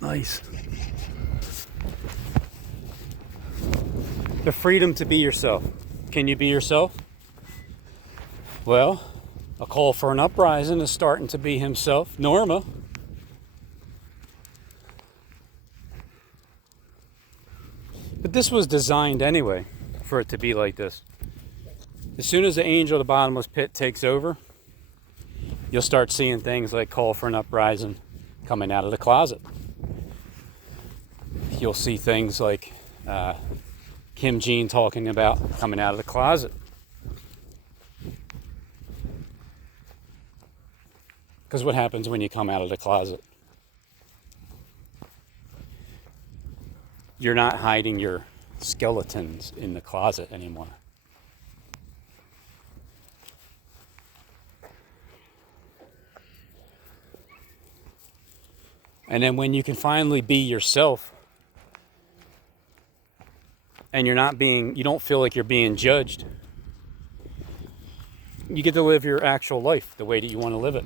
Nice. The freedom to be yourself. Can you be yourself? Well, a call for an uprising is starting to be himself. Norma. But this was designed anyway for it to be like this. As soon as the angel of the bottomless pit takes over, you'll start seeing things like call for an uprising coming out of the closet. You'll see things like Kim Jean talking about coming out of the closet. Because what happens when you come out of the closet? You're not hiding your skeletons in the closet anymore. And then when you can finally be yourself, and you don't feel like you're being judged, you get to live your actual life the way that you want to live it.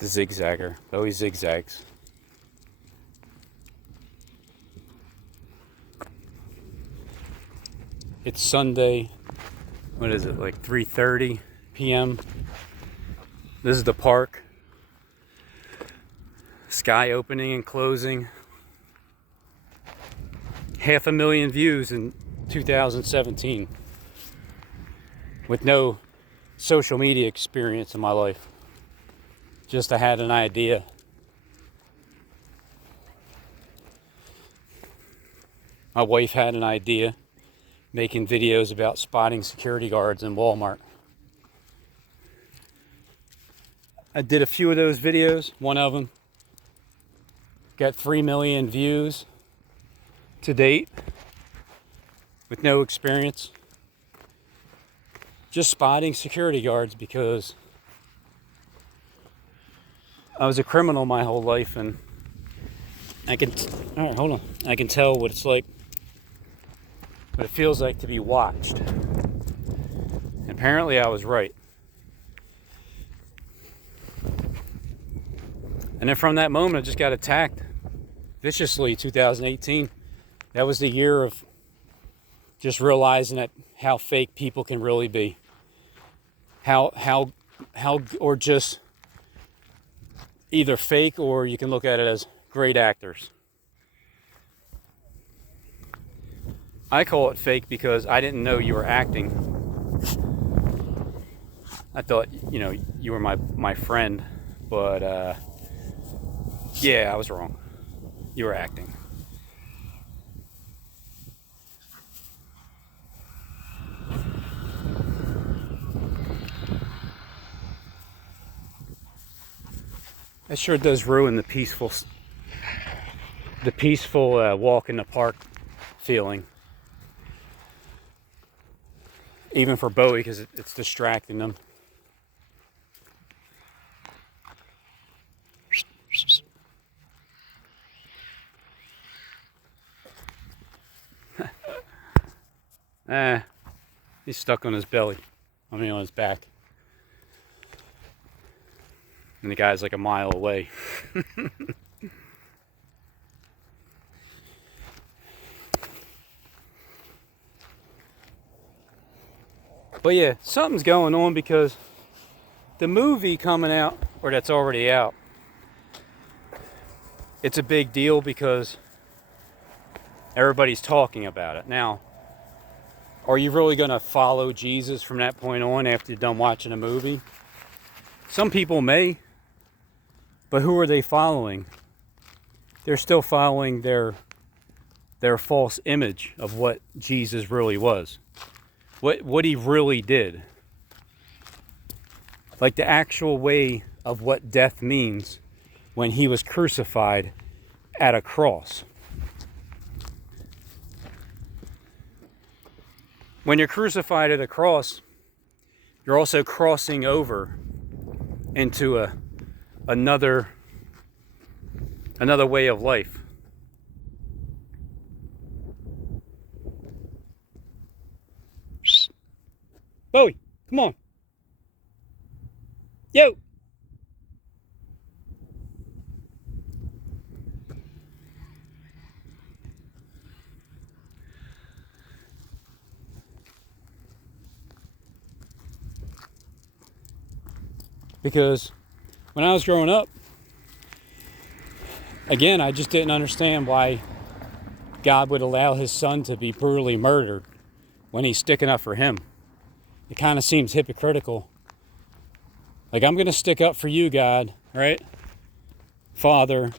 The zigzagger. Always zigzags. It's Sunday. What is it, like 3:30 p.m.? This is the park. Sky opening and closing. 500,000 views in 2017. With no social media experience in my life. Just I had an idea. My wife had an idea, making videos about spotting security guards in Walmart. I did a few of those videos. One of them got 3 million views to date with no experience. Just spotting security guards because I was a criminal my whole life, and I can tell what it's like, what it feels like to be watched. And apparently I was right. And then from that moment I just got attacked viciously. 2018. That was the year of just realizing that how fake people can really be. How or just either fake, or you can look at it as great actors. I call it fake because I didn't know you were acting. I thought, you were my friend, but yeah, I was wrong. You were acting. That sure does ruin the peaceful walk in the park feeling. Even for Bowie, because it's distracting them. He's stuck on his belly. On his back. And the guy's like a mile away. But yeah, something's going on because the movie coming out, or that's already out, it's a big deal because everybody's talking about it. Now, are you really going to follow Jesus from that point on after you're done watching a movie? Some people may, but who are they following? They're still following their false image of what Jesus really was. What he really did. Like the actual way of what death means when he was crucified at a cross. When you're crucified at a cross, you're also crossing over into another way of life. Bowie, come on. Yo. Because when I was growing up, again, I just didn't understand why God would allow his son to be brutally murdered when he's sticking up for him. It kind of seems hypocritical. Like, I'm going to stick up for you, God, right? Father,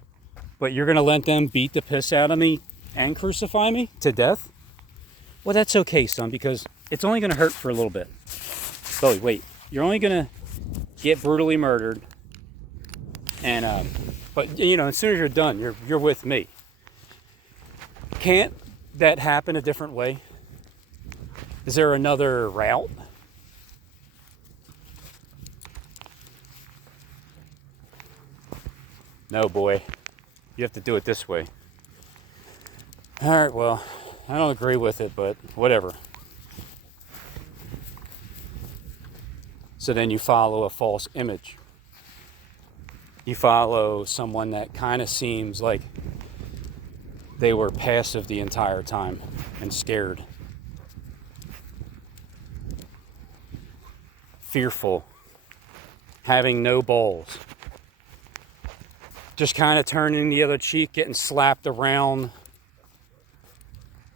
but you're going to let them beat the piss out of me and crucify me to death? Well, that's okay, son, because it's only going to hurt for a little bit. Bowie, wait. You're only going to get brutally murdered, and but as soon as you're done, you're with me. Can't that happen a different way? Is there another route? No, boy. You have to do it this way. All right, well, I don't agree with it, but whatever. So then you follow a false image. you follow someone that kind of seems like they were passive the entire time and scared, fearful, having no balls, just kind of turning the other cheek, getting slapped around,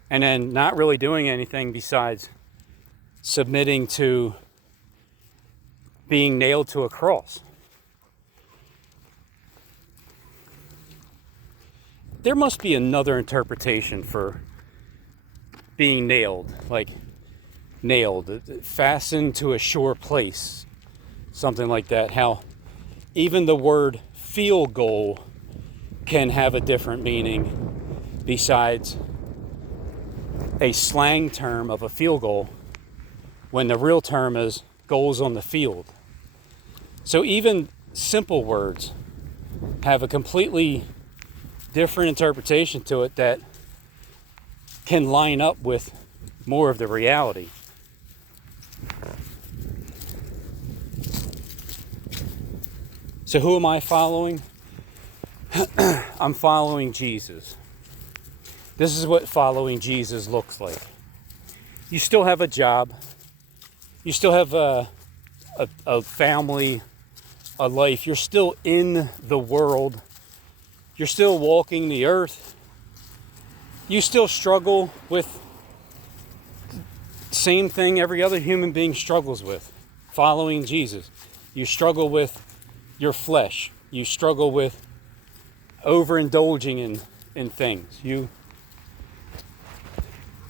and then not really doing anything besides submitting to being nailed to a cross. There must be another interpretation for being nailed, like nailed, fastened to a sure place, something like that. How even the word field goal can have a different meaning besides a slang term of a field goal, when the real term is goals on the field. So even simple words have a completely different interpretation to it that can line up with more of the reality. So who am I following? I'm following Jesus. This is what following Jesus looks like. You still have a job. You still have a family, a life. You're still in the world. You're still walking the earth. You still struggle with the same thing every other human being struggles with, following Jesus. You struggle with your flesh. You struggle with overindulging in things. You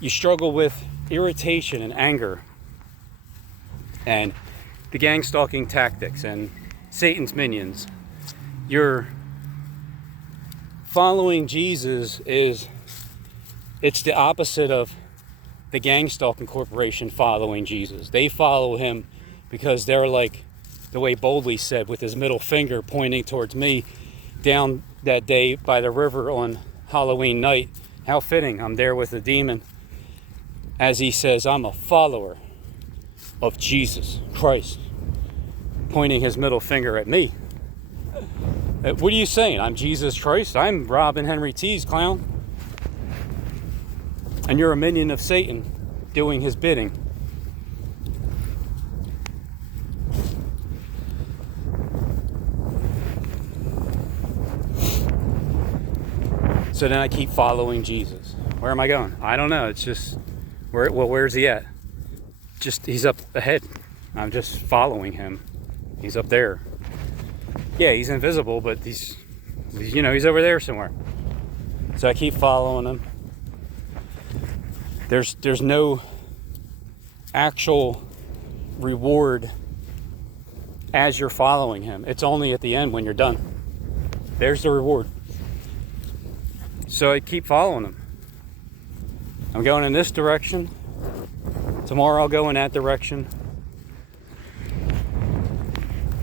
struggle with irritation and anger and the gang stalking tactics and Satan's minions. You're following Jesus it's the opposite of the gang stalking corporation following Jesus. They follow him because they're like the way Boldly said, with his middle finger pointing towards me down that day by the river on Halloween night. How fitting, I'm there with the demon. As he says, I'm a follower of Jesus Christ, pointing his middle finger at me. What are you saying? I'm Jesus Christ? I'm Robin Henry T's clown. And you're a minion of Satan doing his bidding. So then I keep following Jesus. Where am I going? I don't know. It's just, where's he at? Just, he's up ahead. I'm just following him. He's up there. Yeah, he's invisible, but he's over there somewhere. So I keep following him. There's no actual reward as you're following him. It's only at the end when you're done. There's the reward. So I keep following him. I'm going in this direction. Tomorrow I'll go in that direction.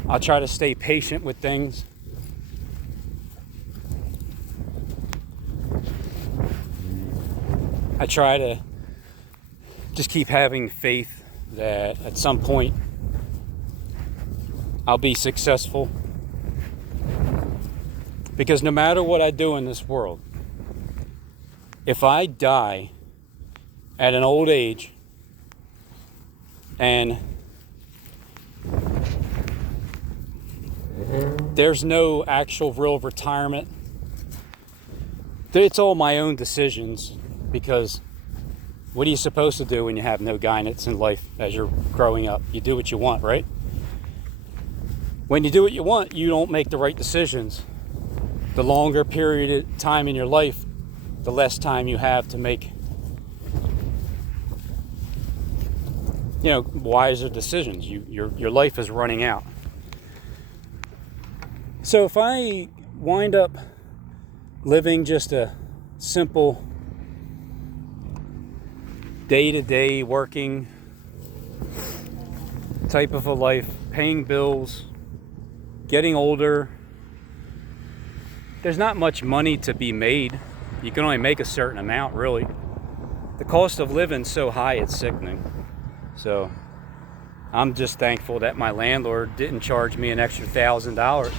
I'll try to stay patient with things. I try to just keep having faith that at some point I'll be successful. Because no matter what I do in this world, if I die at an old age and there's no actual real retirement, it's all my own decisions, because what are you supposed to do when you have no guidance in life as you're growing up? You do what you want, right? When you do what you want, you don't make the right decisions. The longer period of time in your life, the less time you have to make, wiser decisions. Your life is running out. So if I wind up living just a simple day-to-day working type of a life, paying bills, getting older, there's not much money to be made. You can only make a certain amount, really. The cost of living's so high, it's sickening. So I'm just thankful that my landlord didn't charge me an extra $1,000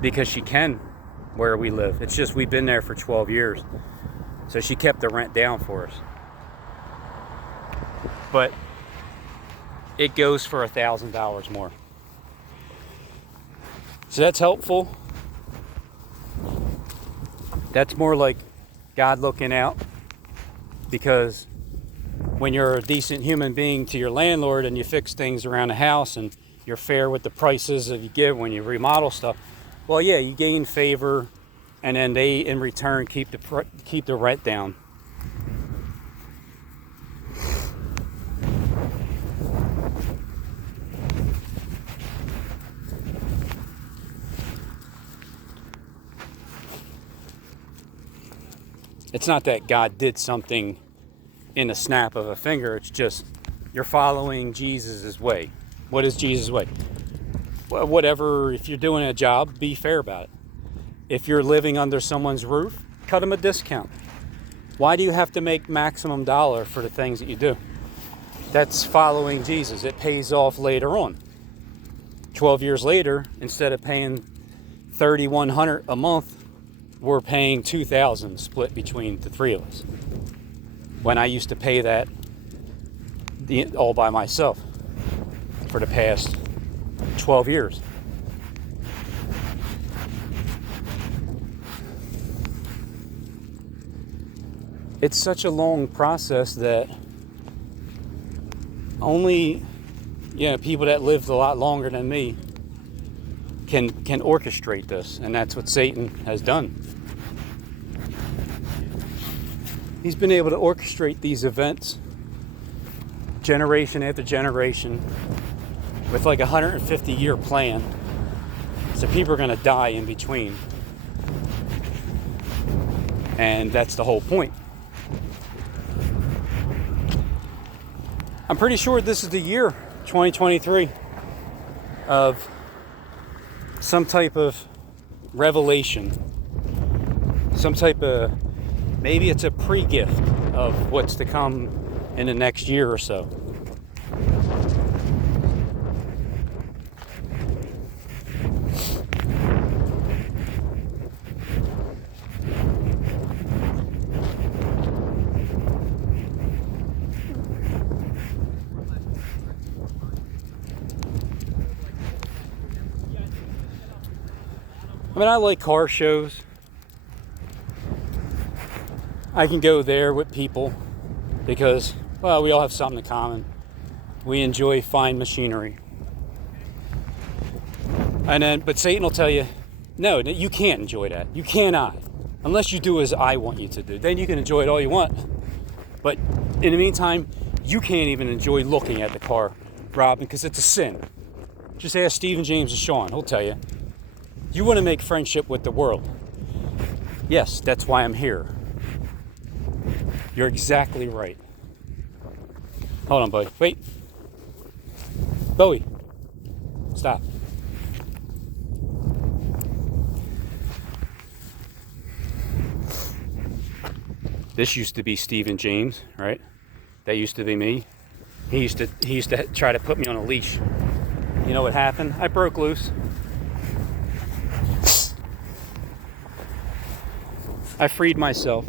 because she can where we live. It's just we've been there for 12 years. So she kept the rent down for us. But it goes for $1,000 more. So that's helpful. That's more like God looking out, because when you're a decent human being to your landlord and you fix things around the house and you're fair with the prices that you give when you remodel stuff, well, yeah, you gain favor, and then they in return keep the rent down. It's not that God did something in a snap of a finger. It's just you're following Jesus' way. What is Jesus' way? Well, whatever, if you're doing a job, be fair about it. If you're living under someone's roof, cut them a discount. Why do you have to make maximum dollar for the things that you do? That's following Jesus. It pays off later on. 12 years later, instead of paying $3,100 a month, we're paying $2,000 split between the three of us. When I used to pay that all by myself for the past 12 years. It's such a long process that only people that lived a lot longer than me can orchestrate this, and that's what Satan has done. He's been able to orchestrate these events generation after generation with like a 150-year plan. So people are going to die in between. And that's the whole point. I'm pretty sure this is the year 2023 of some type of revelation, some type of, maybe it's a pre-gift of what's to come in the next year or so. I mean, I like car shows. I can go there with people because, well, we all have something in common. We enjoy fine machinery. But Satan will tell you, no, you can't enjoy that. You cannot. Unless you do as I want you to do. Then you can enjoy it all you want. But in the meantime, you can't even enjoy looking at the car, Robin, because it's a sin. Just ask Stephen James and Sean. He'll tell you. You want to make friendship with the world. Yes, that's why I'm here. You're exactly right. Hold on, Bowie. Wait. Bowie. Stop. This used to be Stephen James, right? That used to be me. He used to try to put me on a leash. You know what happened? I broke loose. I freed myself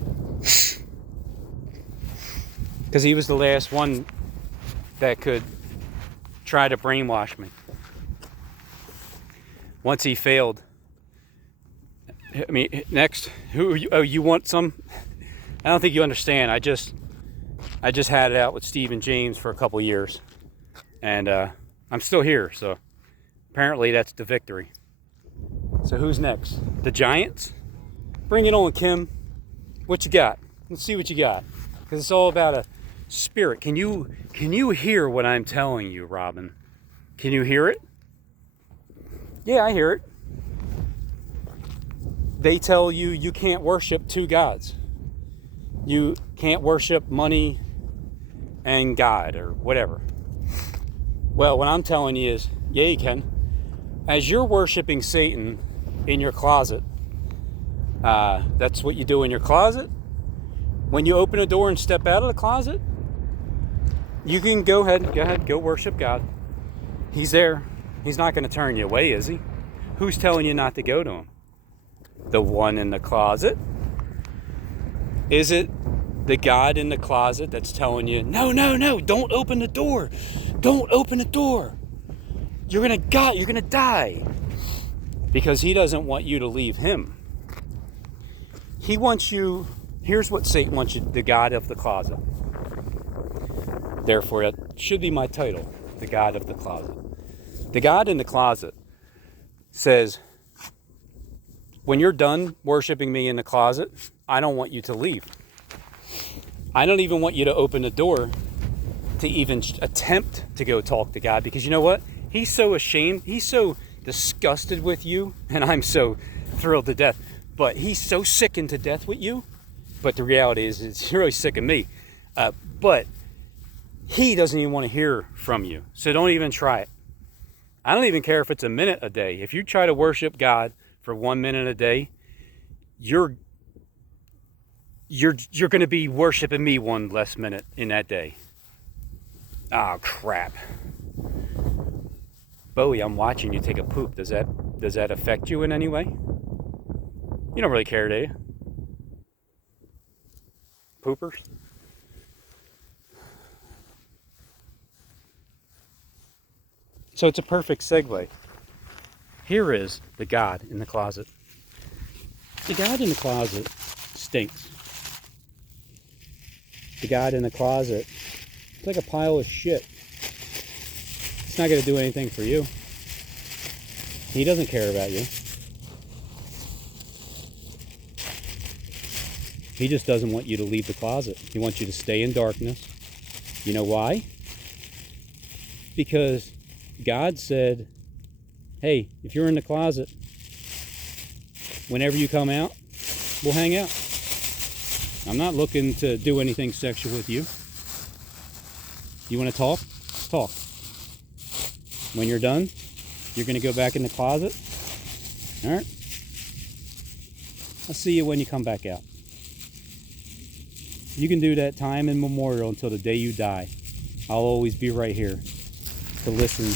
because he was the last one that could try to brainwash me. Once he failed, I mean, next, you want some? I don't think you understand. I just had it out with Stephen James for a couple years, and I'm still here. So apparently that's the victory. So who's next? The Giants? Bring it on, Kim. What you got? Let's see what you got. Because it's all about a spirit. Can you hear what I'm telling you, Robin? Can you hear it? Yeah, I hear it. They tell you you can't worship two gods. You can't worship money and God or whatever. Well, what I'm telling you is, yeah, you can. As you're worshiping Satan in your closet, that's what you do in your closet. When you open a door and step out of the closet, you can go ahead, go worship God. He's there. He's not going to turn you away, is he? Who's telling you not to go to him? The one in the closet? Is it the God in the closet that's telling you, no, don't open the door. Don't open the door. You're gonna die. Because he doesn't want you to leave him. He wants you, here's what Satan wants you, the God of the closet. Therefore, it should be my title, the God of the closet. The God in the closet says, when you're done worshiping me in the closet, I don't want you to leave. I don't even want you to open the door to even attempt to go talk to God, because you know what? He's so ashamed. He's so disgusted with you, and I'm so thrilled to death. But he's so sickened to death with you. But the reality is, it's really sick of me. But he doesn't even want to hear from you. So don't even try it. I don't even care if it's a minute a day. If you try to worship God for 1 minute a day, you're going to be worshiping me one less minute in that day. Oh, crap. Bowie, I'm watching you take a poop. Does that affect you in any way? You don't really care, do you? Poopers? So it's a perfect segue. Here is the God in the closet. The God in the closet stinks. The God in the closet, it's like a pile of shit. It's not going to do anything for you. He doesn't care about you. He just doesn't want you to leave the closet. He wants you to stay in darkness. You know why? Because God said, hey, if you're in the closet, whenever you come out, we'll hang out. I'm not looking to do anything sexual with you. You want to talk? Talk. When you're done, you're going to go back in the closet. All right? I'll see you when you come back out. You can do that time immemorial until the day you die. I'll always be right here to listen.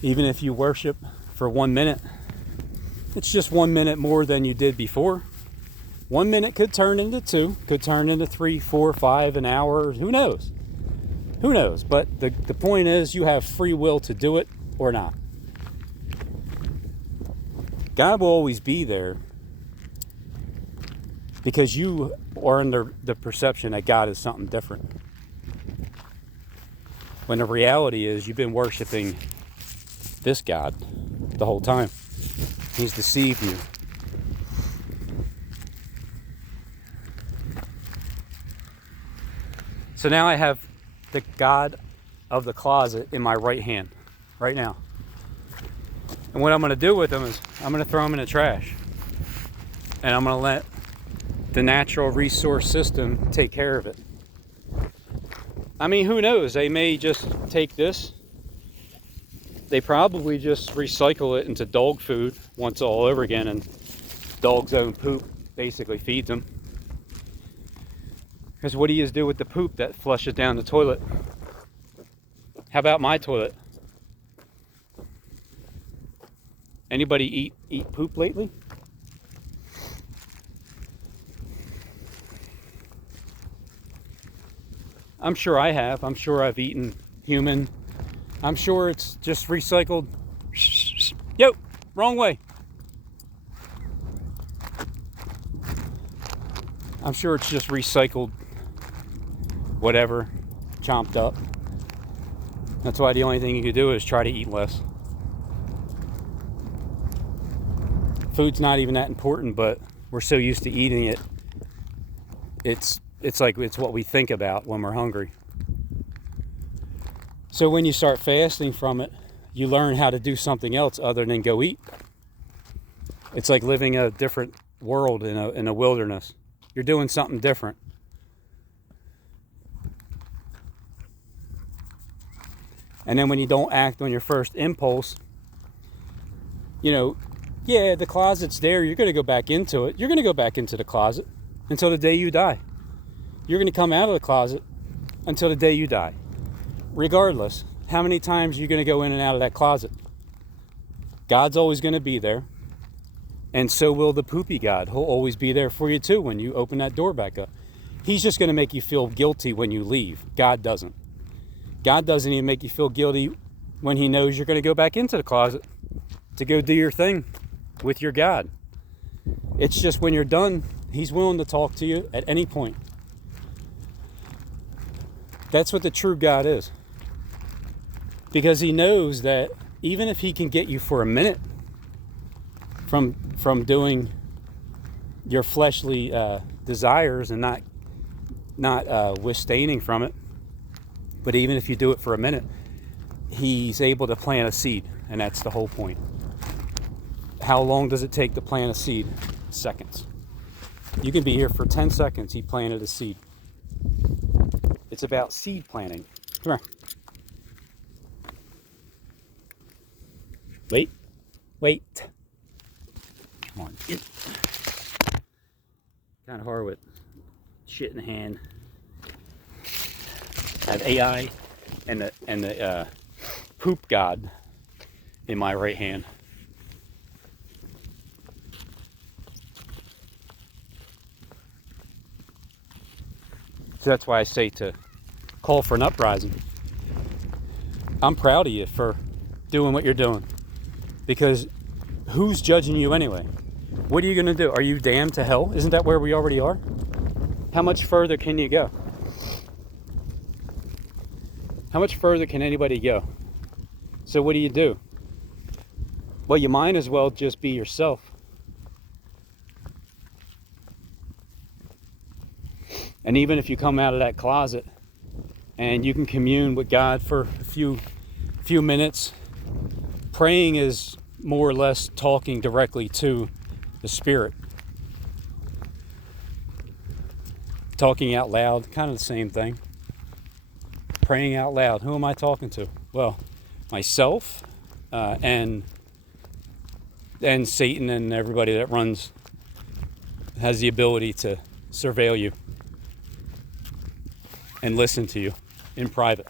Even if you worship for 1 minute, it's just 1 minute more than you did before. 1 minute could turn into 2, could turn into 3, 4, 5, an hour. Who knows? Who knows? But the point is, you have free will to do it or not. God will always be there because you are under the perception that God is something different. When the reality is, you've been worshiping this God the whole time. He's deceived you. So now I have the God of the closet in my right hand, right now. And what I'm going to do with them is I'm going to throw them in the trash. And I'm going to let the natural resource system take care of it. I mean, who knows? They may just take this. They probably just recycle it into dog food once all over again, and dog's own poop basically feeds them. Because what do you do with the poop that flushes down the toilet? How about my toilet? Anybody eat poop lately? I'm sure I have. I'm sure I've eaten human. I'm sure it's just recycled. Yo, wrong way. I'm sure it's just recycled whatever, chomped up. That's why the only thing you can do is try to eat less. Food's not even that important, but we're so used to eating it. It's like it's what we think about when we're hungry. So when you start fasting from it, you learn how to do something else other than go eat. It's like living a different world in a wilderness. You're doing something different. And then when you don't act on your first impulse, yeah, the closet's there. You're going to go back into it. You're going to go back into the closet until the day you die. You're going to come out of the closet until the day you die. Regardless, how many times are you going to go in and out of that closet? God's always going to be there. And so will the poopy God. He'll always be there for you too when you open that door back up. He's just going to make you feel guilty when you leave. God doesn't. God doesn't even make you feel guilty when he knows you're going to go back into the closet to go do your thing with your God. It's just when you're done, he's willing to talk to you at any point. That's what the true God is. Because he knows that even if he can get you for a minute from doing your fleshly desires and not withstanding from it, but even if you do it for a minute, he's able to plant a seed, and that's the whole point. How long does it take to plant a seed? Seconds. You can be here for 10 seconds, he planted a seed. It's about seed planting. Come here. Wait. Come on. Kind of hard with shit in the hand. I have AI and the poop God in my right hand. So that's why I say to call for an uprising. I'm proud of you for doing what you're doing. Because who's judging you anyway? What are you going to do? Are you damned to hell? Isn't that where we already are? How much further can you go? How much further can anybody go? So what do? Well, you might as well just be yourself. And even if you come out of that closet and you can commune with God for a few minutes, praying is more or less talking directly to the Spirit. Talking out loud, kind of the same thing. Praying out loud. Who am I talking to? Well, myself and Satan and everybody that has the ability to surveil you and listen to you in private.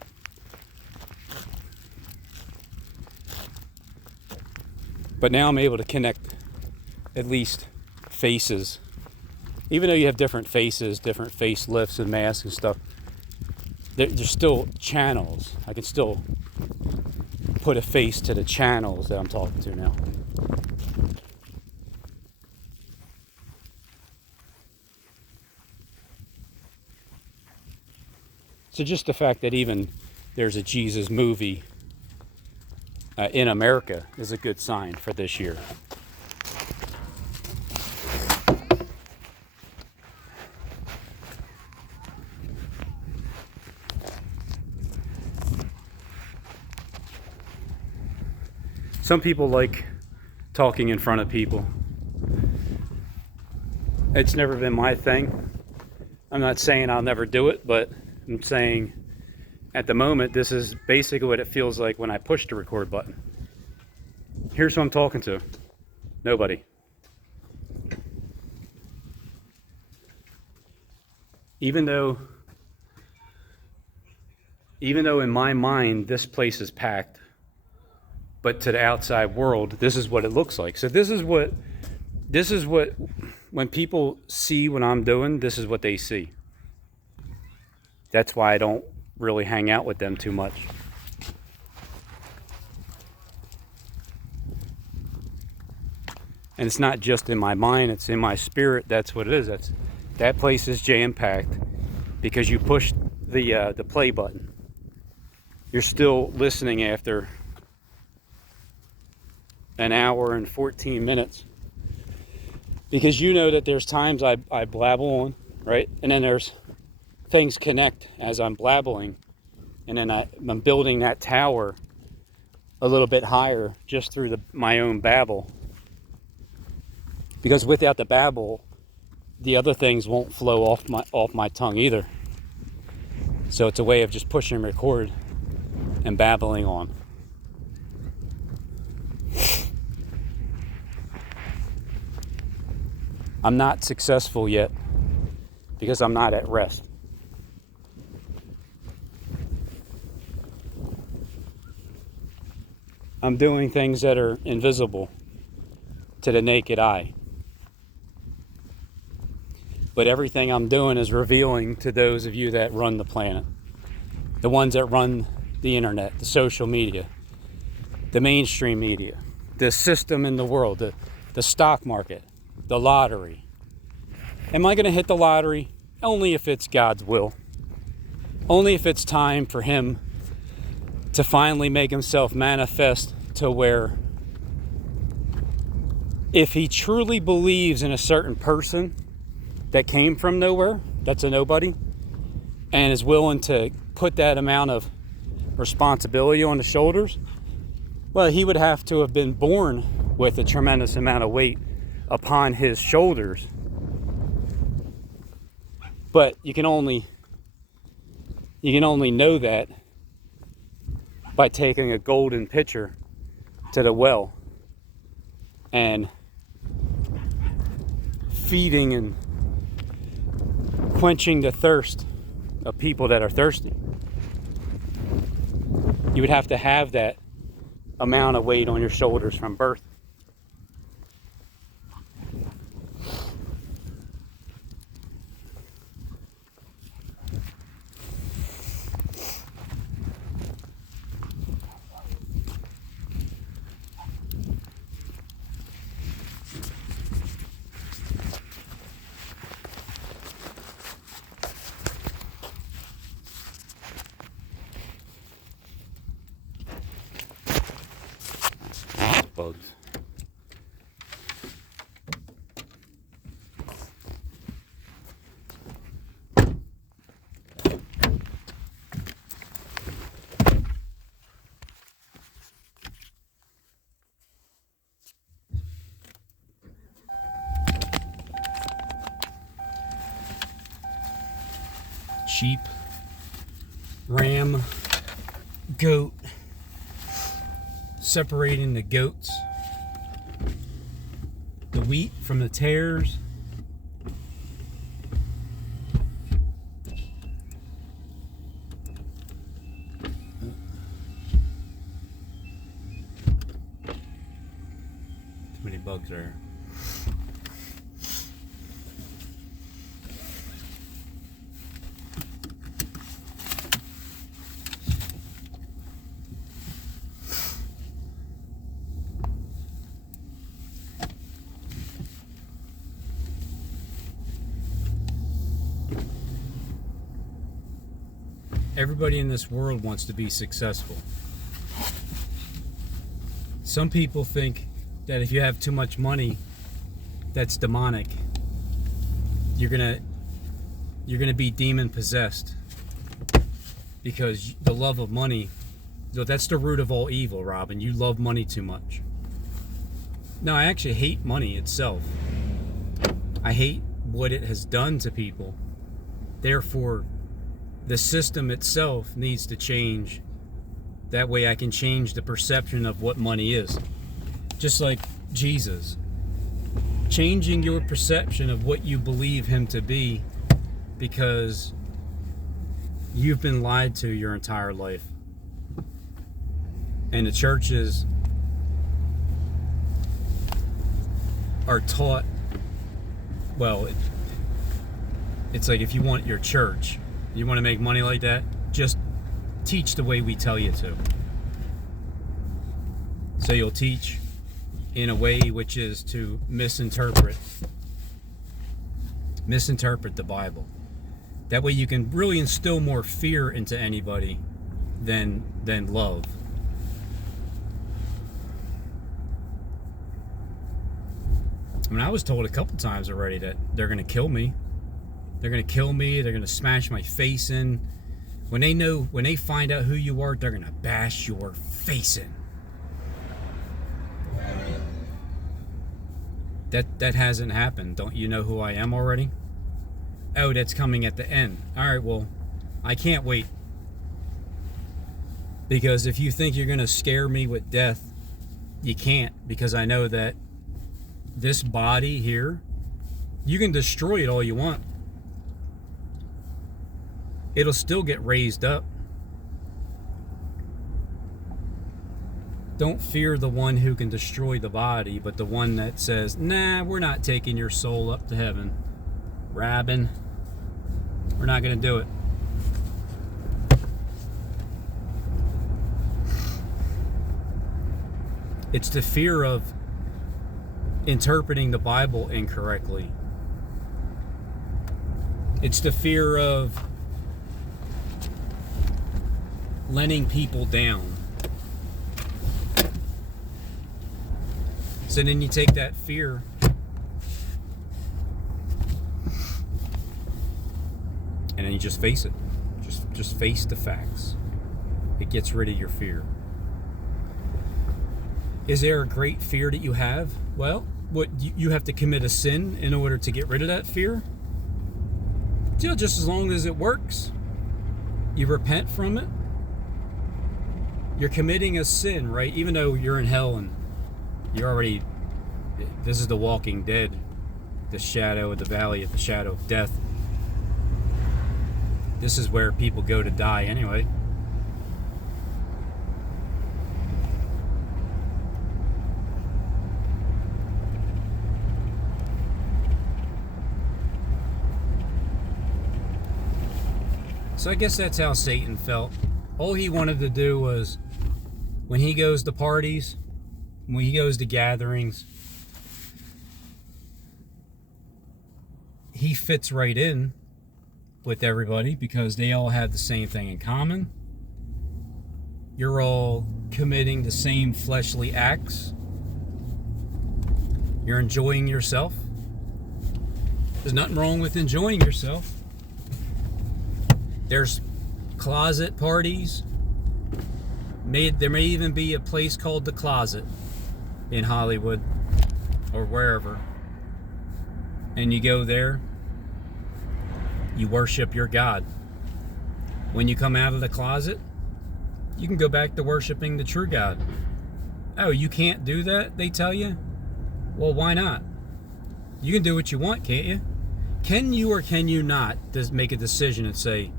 But now I'm able to connect at least faces. Even though you have different faces, different facelifts and masks and stuff, there's still channels. I can still put a face to the channels that I'm talking to now. So just the fact that even there's a Jesus movie in America is a good sign for this year. Some people like talking in front of people. It's never been my thing. I'm not saying I'll never do it, but I'm saying at the moment, this is basically what it feels like when I push the record button. Here's who I'm talking to. Nobody. Even though in my mind this place is packed, but to the outside world, this is what it looks like. So this is what when people see what I'm doing, this is what they see. That's why I don't really hang out with them too much. And it's not just in my mind, it's in my spirit. That's what it is. That place is jam-packed because you push the play button. You're still listening after an hour and 14 minutes. Because you know that there's times I blabble on, right? And then there's things connect as I'm blabbling. And then I'm building that tower a little bit higher just through my own babble. Because without the babble, the other things won't flow off my tongue either. So it's a way of just pushing record and babbling on. I'm not successful yet because I'm not at rest. I'm doing things that are invisible to the naked eye. But everything I'm doing is revealing to those of you that run the planet. The ones that run the internet, the social media, the mainstream media, the system in the world, the stock market, the lottery. Am I going to hit the lottery? Only if it's God's will. Only if it's time for him to finally make himself manifest, to where if he truly believes in a certain person that came from nowhere, that's a nobody, and is willing to put that amount of responsibility on the shoulders, well, he would have to have been born with a tremendous amount of weight upon his shoulders. But you can only know that by taking a golden pitcher to the well and feeding and quenching the thirst of people that are thirsty. You would have to have that amount of weight on your shoulders from birth. Bugs. Sheep, ram, goat, separating the goats, the wheat from the tares. Too many bugs there. Everybody in this world wants to be successful. Some people think that if you have too much money, that's demonic. You're gonna be demon possessed, because the love of money, that's the root of all evil, Robin. You love money too much. No, I actually hate money itself. I hate what it has done to people. Therefore, the system itself needs to change. That way I can change the perception of what money is. Just like Jesus. Changing your perception of what you believe him to be, because you've been lied to your entire life. And the churches are taught, well, it's like, if you want your church, you want to make money like that, just teach the way we tell you to. So you'll teach in a way which is to misinterpret the Bible. That way you can really instill more fear into anybody than love. I mean, I was told a couple times already that they're going to kill me. They're going to kill me. They're going to smash my face in. When they find out who you are, they're going to bash your face in. That hasn't happened. Don't you know who I am already? Oh, that's coming at the end. All right, well, I can't wait. Because if you think you're going to scare me with death, you can't, because I know that this body here, you can destroy it all you want. It'll still get raised up. Don't fear the one who can destroy the body, but the one that says, nah, we're not taking your soul up to heaven. Rabin, we're not going to do it. It's the fear of interpreting the Bible incorrectly. It's the fear of letting people down. So then you take that fear and then you just face it. Just face the facts. It gets rid of your fear. Is there a great fear that you have? Well, what you have to commit a sin in order to get rid of that fear? Just as long as it works, you repent from it. You're committing a sin, right? Even though you're in hell and you're already, this is the Walking Dead, the shadow of the valley of the shadow of death. This is where people go to die anyway. So I guess that's how Satan felt. All he wanted to do was, when he goes to parties, when he goes to gatherings, he fits right in with everybody because they all have the same thing in common. You're all committing the same fleshly acts. You're enjoying yourself. There's nothing wrong with enjoying yourself. There's closet parties. There may even be a place called The Closet in Hollywood or wherever. And you go there, you worship your God. When you come out of the closet, you can go back to worshiping the true God. Oh, you can't do that, they tell you? Well, why not? You can do what you want, can't you? Can you or can you not just make a decision and say,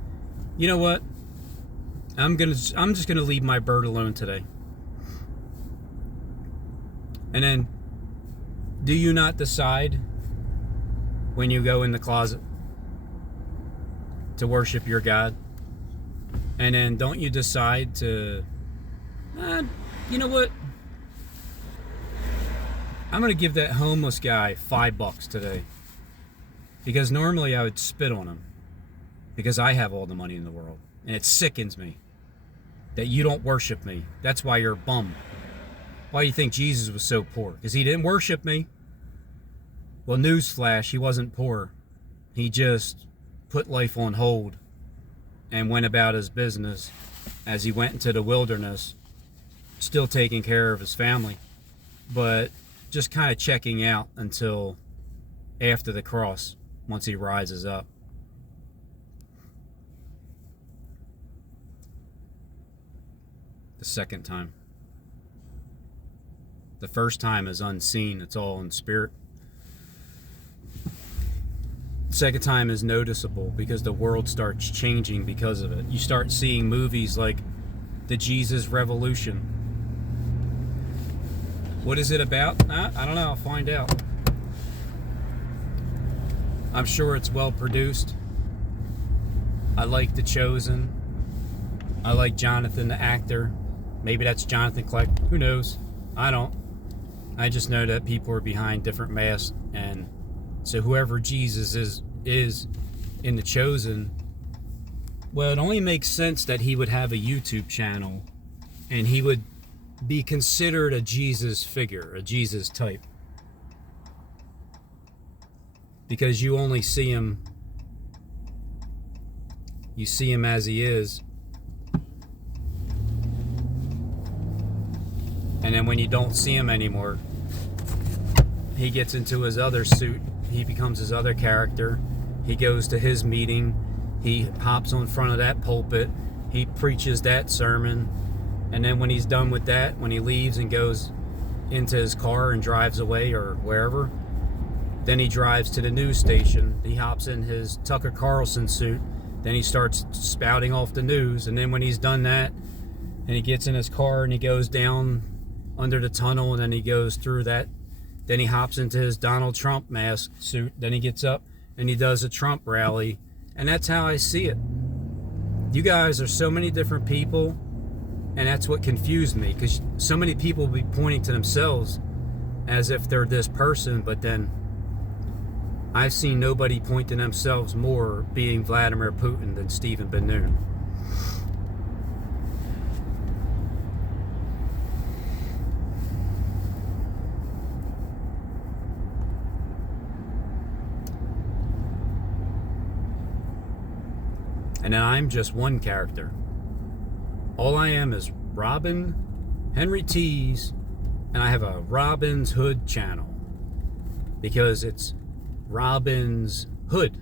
you know what? I'm just gonna leave my bird alone today. And then, do you not decide when you go in the closet to worship your God? And then don't you decide to, you know what? I'm gonna give that homeless guy $5 today. Because normally I would spit on him. Because I have all the money in the world. And it sickens me that you don't worship me. That's why you're a bum. Why do you think Jesus was so poor? Because he didn't worship me. Well, newsflash, he wasn't poor. He just put life on hold and went about his business as he went into the wilderness, still taking care of his family, but just kind of checking out until after the cross, once he rises up. The second time. The first time is unseen, it's all in spirit. The second time is noticeable because the world starts changing because of it. You start seeing movies like The Jesus Revolution. What is it about? I don't know, I'll find out. I'm sure it's well produced. I like The Chosen. I like Jonathan the actor. Maybe that's Jonathan Kleck. Who knows? I don't. I just know that people are behind different masks, and so whoever Jesus is in The Chosen, well, it only makes sense that he would have a YouTube channel and he would be considered a Jesus figure, a Jesus type. Because you only see him, you see him as he is. And then when you don't see him anymore, he gets into his other suit. He becomes his other character. He goes to his meeting. He hops on front of that pulpit. He preaches that sermon. And then when he's done with that, when he leaves and goes into his car and drives away or wherever, then he drives to the news station. He hops in his Tucker Carlson suit. Then he starts spouting off the news. And then when he's done that, and he gets in his car and he goes down under the tunnel, and then he goes through that. Then he hops into his Donald Trump mask suit. Then he gets up and he does a Trump rally. And that's how I see it. You guys are so many different people, and that's what confused me, because so many people will be pointing to themselves as if they're this person, but then I've seen nobody point to themselves more being Vladimir Putin than Stephen Ben-Nun. And I'm just one character. All I am is Robin Henry Tees, and I have a Robin's Hood channel because it's Robin's hood.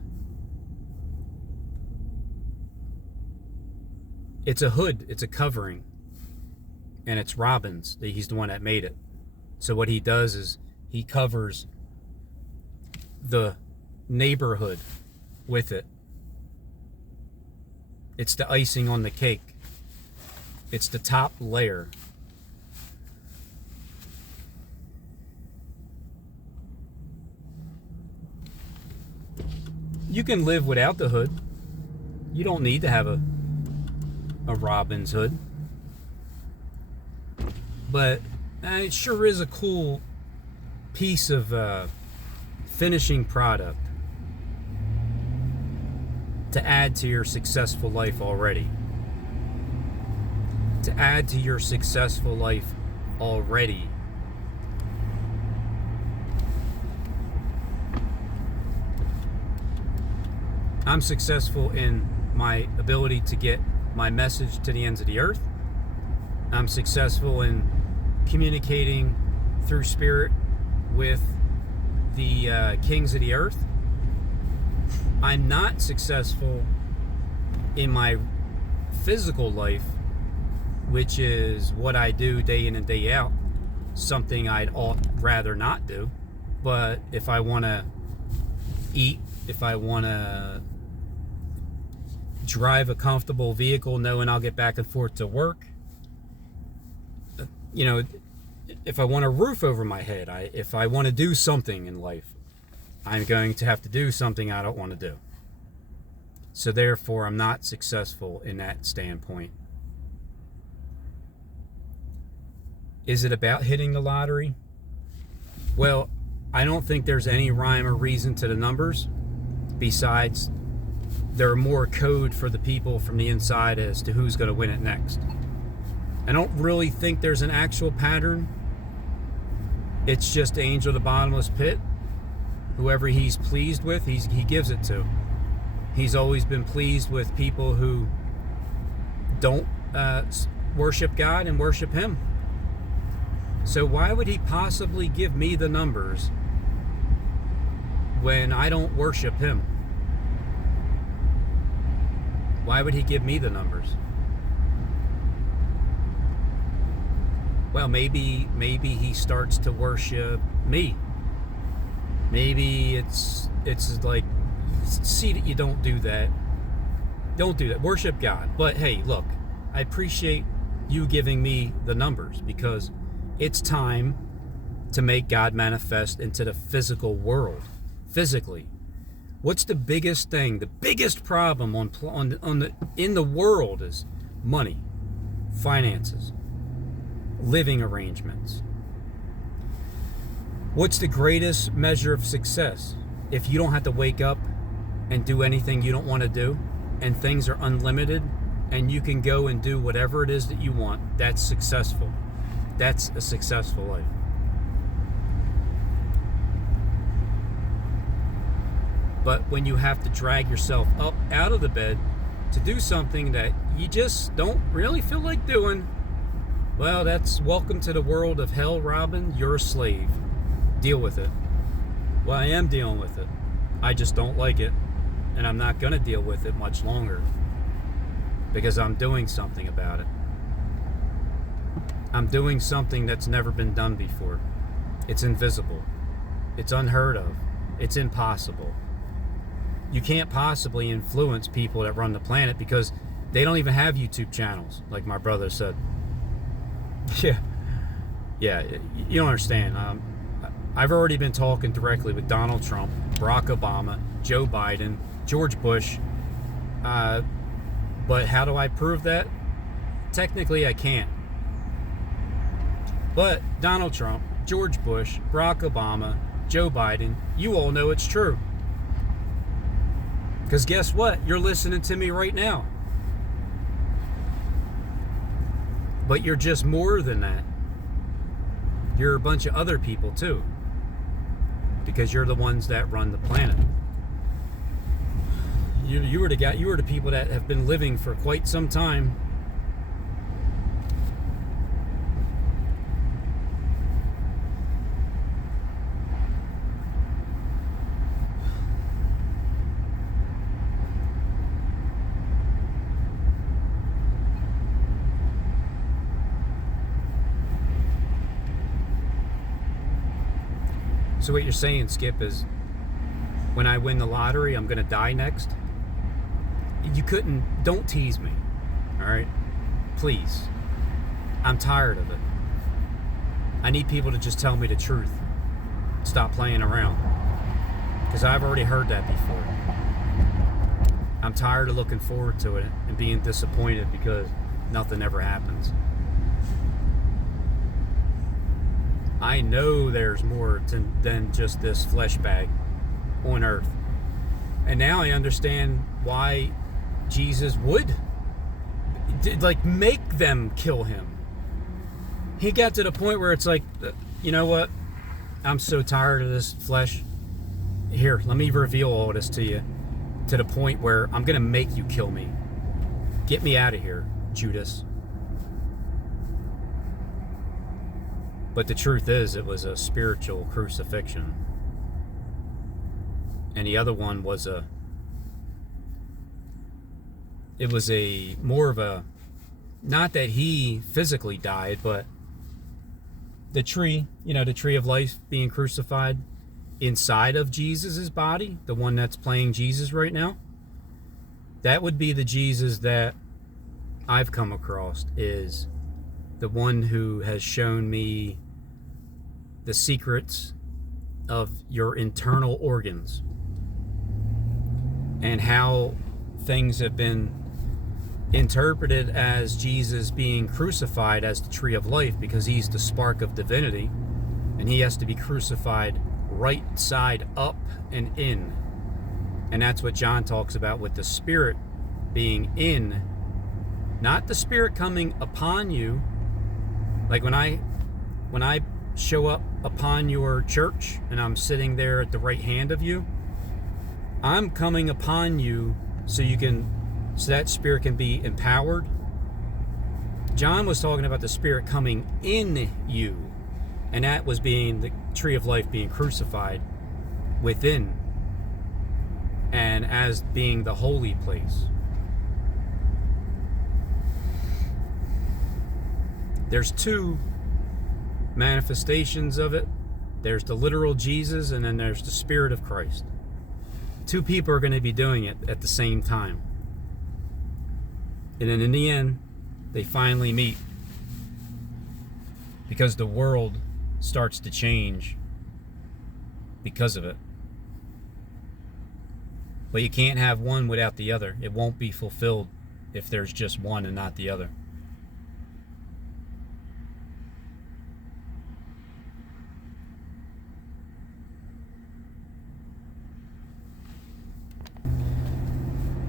It's a hood, it's a covering, and it's Robin's. He's the one that made it. So what he does is he covers the neighborhood with it. It's the icing on the cake. It's the top layer. You can live without the hood. You don't need to have a Robin's hood. But it sure is a cool piece of finishing product to add to your successful life already. To add to your successful life already. I'm successful in my ability to get my message to the ends of the earth. I'm successful in communicating through spirit with the kings of the earth. I'm not successful in my physical life, which is what I do day in and day out. Something I'd rather not do. But if I want to eat, if I want to drive a comfortable vehicle knowing I'll get back and forth to work, you know, if I want a roof over my head, if I want to do something in life, I'm going to have to do something I don't want to do. So therefore, I'm not successful in that standpoint. Is it about hitting the lottery? Well, I don't think there's any rhyme or reason to the numbers, besides they're more code for the people from the inside as to who's going to win it next. I don't really think there's an actual pattern. It's just the angel of the bottomless pit. Whoever he's pleased with, he gives it to. He's always been pleased with people who don't worship God and worship him. So why would he possibly give me the numbers when I don't worship him? Why would he give me the numbers? Well, maybe he starts to worship me. Maybe it's like, see that you don't do that. Don't do that. Worship God. But hey, look, I appreciate you giving me the numbers, because it's time to make God manifest into the physical world. Physically. What's the biggest thing? The biggest problem in the world is money, finances, living arrangements. What's the greatest measure of success? If you don't have to wake up and do anything you don't want to do, and things are unlimited, and you can go and do whatever it is that you want, that's successful. That's a successful life. But when you have to drag yourself up out of the bed to do something that you just don't really feel like doing, well, that's welcome to the world of hell, Robin. You're a slave. Deal with it. Well, I am dealing with it. I just don't like it. And I'm not going to deal with it much longer, because I'm doing something about it. I'm doing something that's never been done before. It's invisible. It's unheard of. It's impossible. You can't possibly influence people that run the planet, because they don't even have YouTube channels, like my brother said. Yeah. Yeah, you don't understand. I've already been talking directly with Donald Trump, Barack Obama, Joe Biden, George Bush. But how do I prove that? Technically, I can't. But Donald Trump, George Bush, Barack Obama, Joe Biden, you all know it's true. Because guess what? You're listening to me right now. But you're just more than that. You're a bunch of other people too. Because you're the ones that run the planet. You were the people that have been living for quite some time. So what you're saying, Skip, is when I win the lottery, I'm going to die next? Don't tease me, all right? Please. I'm tired of it. I need people to just tell me the truth. Stop playing around. Because I've already heard that before. I'm tired of looking forward to it and being disappointed because nothing ever happens. I know there's more than just this flesh bag on earth. And now I understand why Jesus would make them kill him. He got to the point where it's like, you know what? I'm so tired of this flesh. Here, let me reveal all this to you, to the point where I'm going to make you kill me. Get me out of here, Judas. But the truth is, it was a spiritual crucifixion. And the other one was more of a, not that he physically died, but the tree, the tree of life being crucified inside of Jesus's body, the one that's playing Jesus right now. That would be the Jesus that I've come across, is the one who has shown me the secrets of your internal organs and how things have been interpreted as Jesus being crucified as the tree of life, because he's the spark of divinity and he has to be crucified right side up and in. And that's what John talks about with the Spirit being in, not the Spirit coming upon you. Like when I show up upon your church and I'm sitting there at the right hand of you, I'm coming upon you so that Spirit can be empowered. John was talking about the Spirit coming in you, and that was being the tree of life being crucified within, and as being the holy place. There's two manifestations of it. There's the literal Jesus, and then there's the Spirit of Christ. Two people are going to be doing it at the same time. And then in the end, they finally meet, because the world starts to change because of it. But you can't have one without the other. It won't be fulfilled if there's just one and not the other.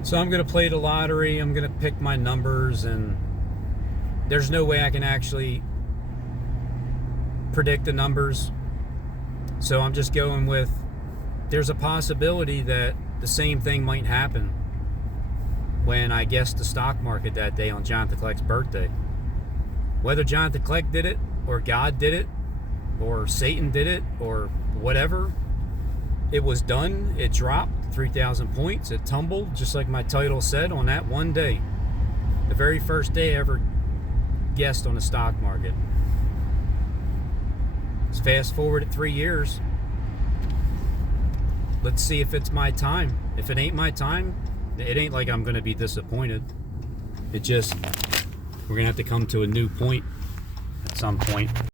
So I'm going to play the lottery. I'm going to pick my numbers, and there's no way I can actually predict the numbers. So I'm just going with, there's a possibility that the same thing might happen when I guessed the stock market that day on Jonathan Kleck's birthday. Whether Jonathan Kleck did it, or God did it, or Satan did it, or whatever, it was done. It dropped 3,000 points. It tumbled, just like my title said, on that one day. The very first day I ever guessed on the stock market. Let's fast forward at 3 years. Let's see if it's my time. If it ain't my time, it ain't like I'm going to be disappointed. It just, we're going to have to come to a new point at some point.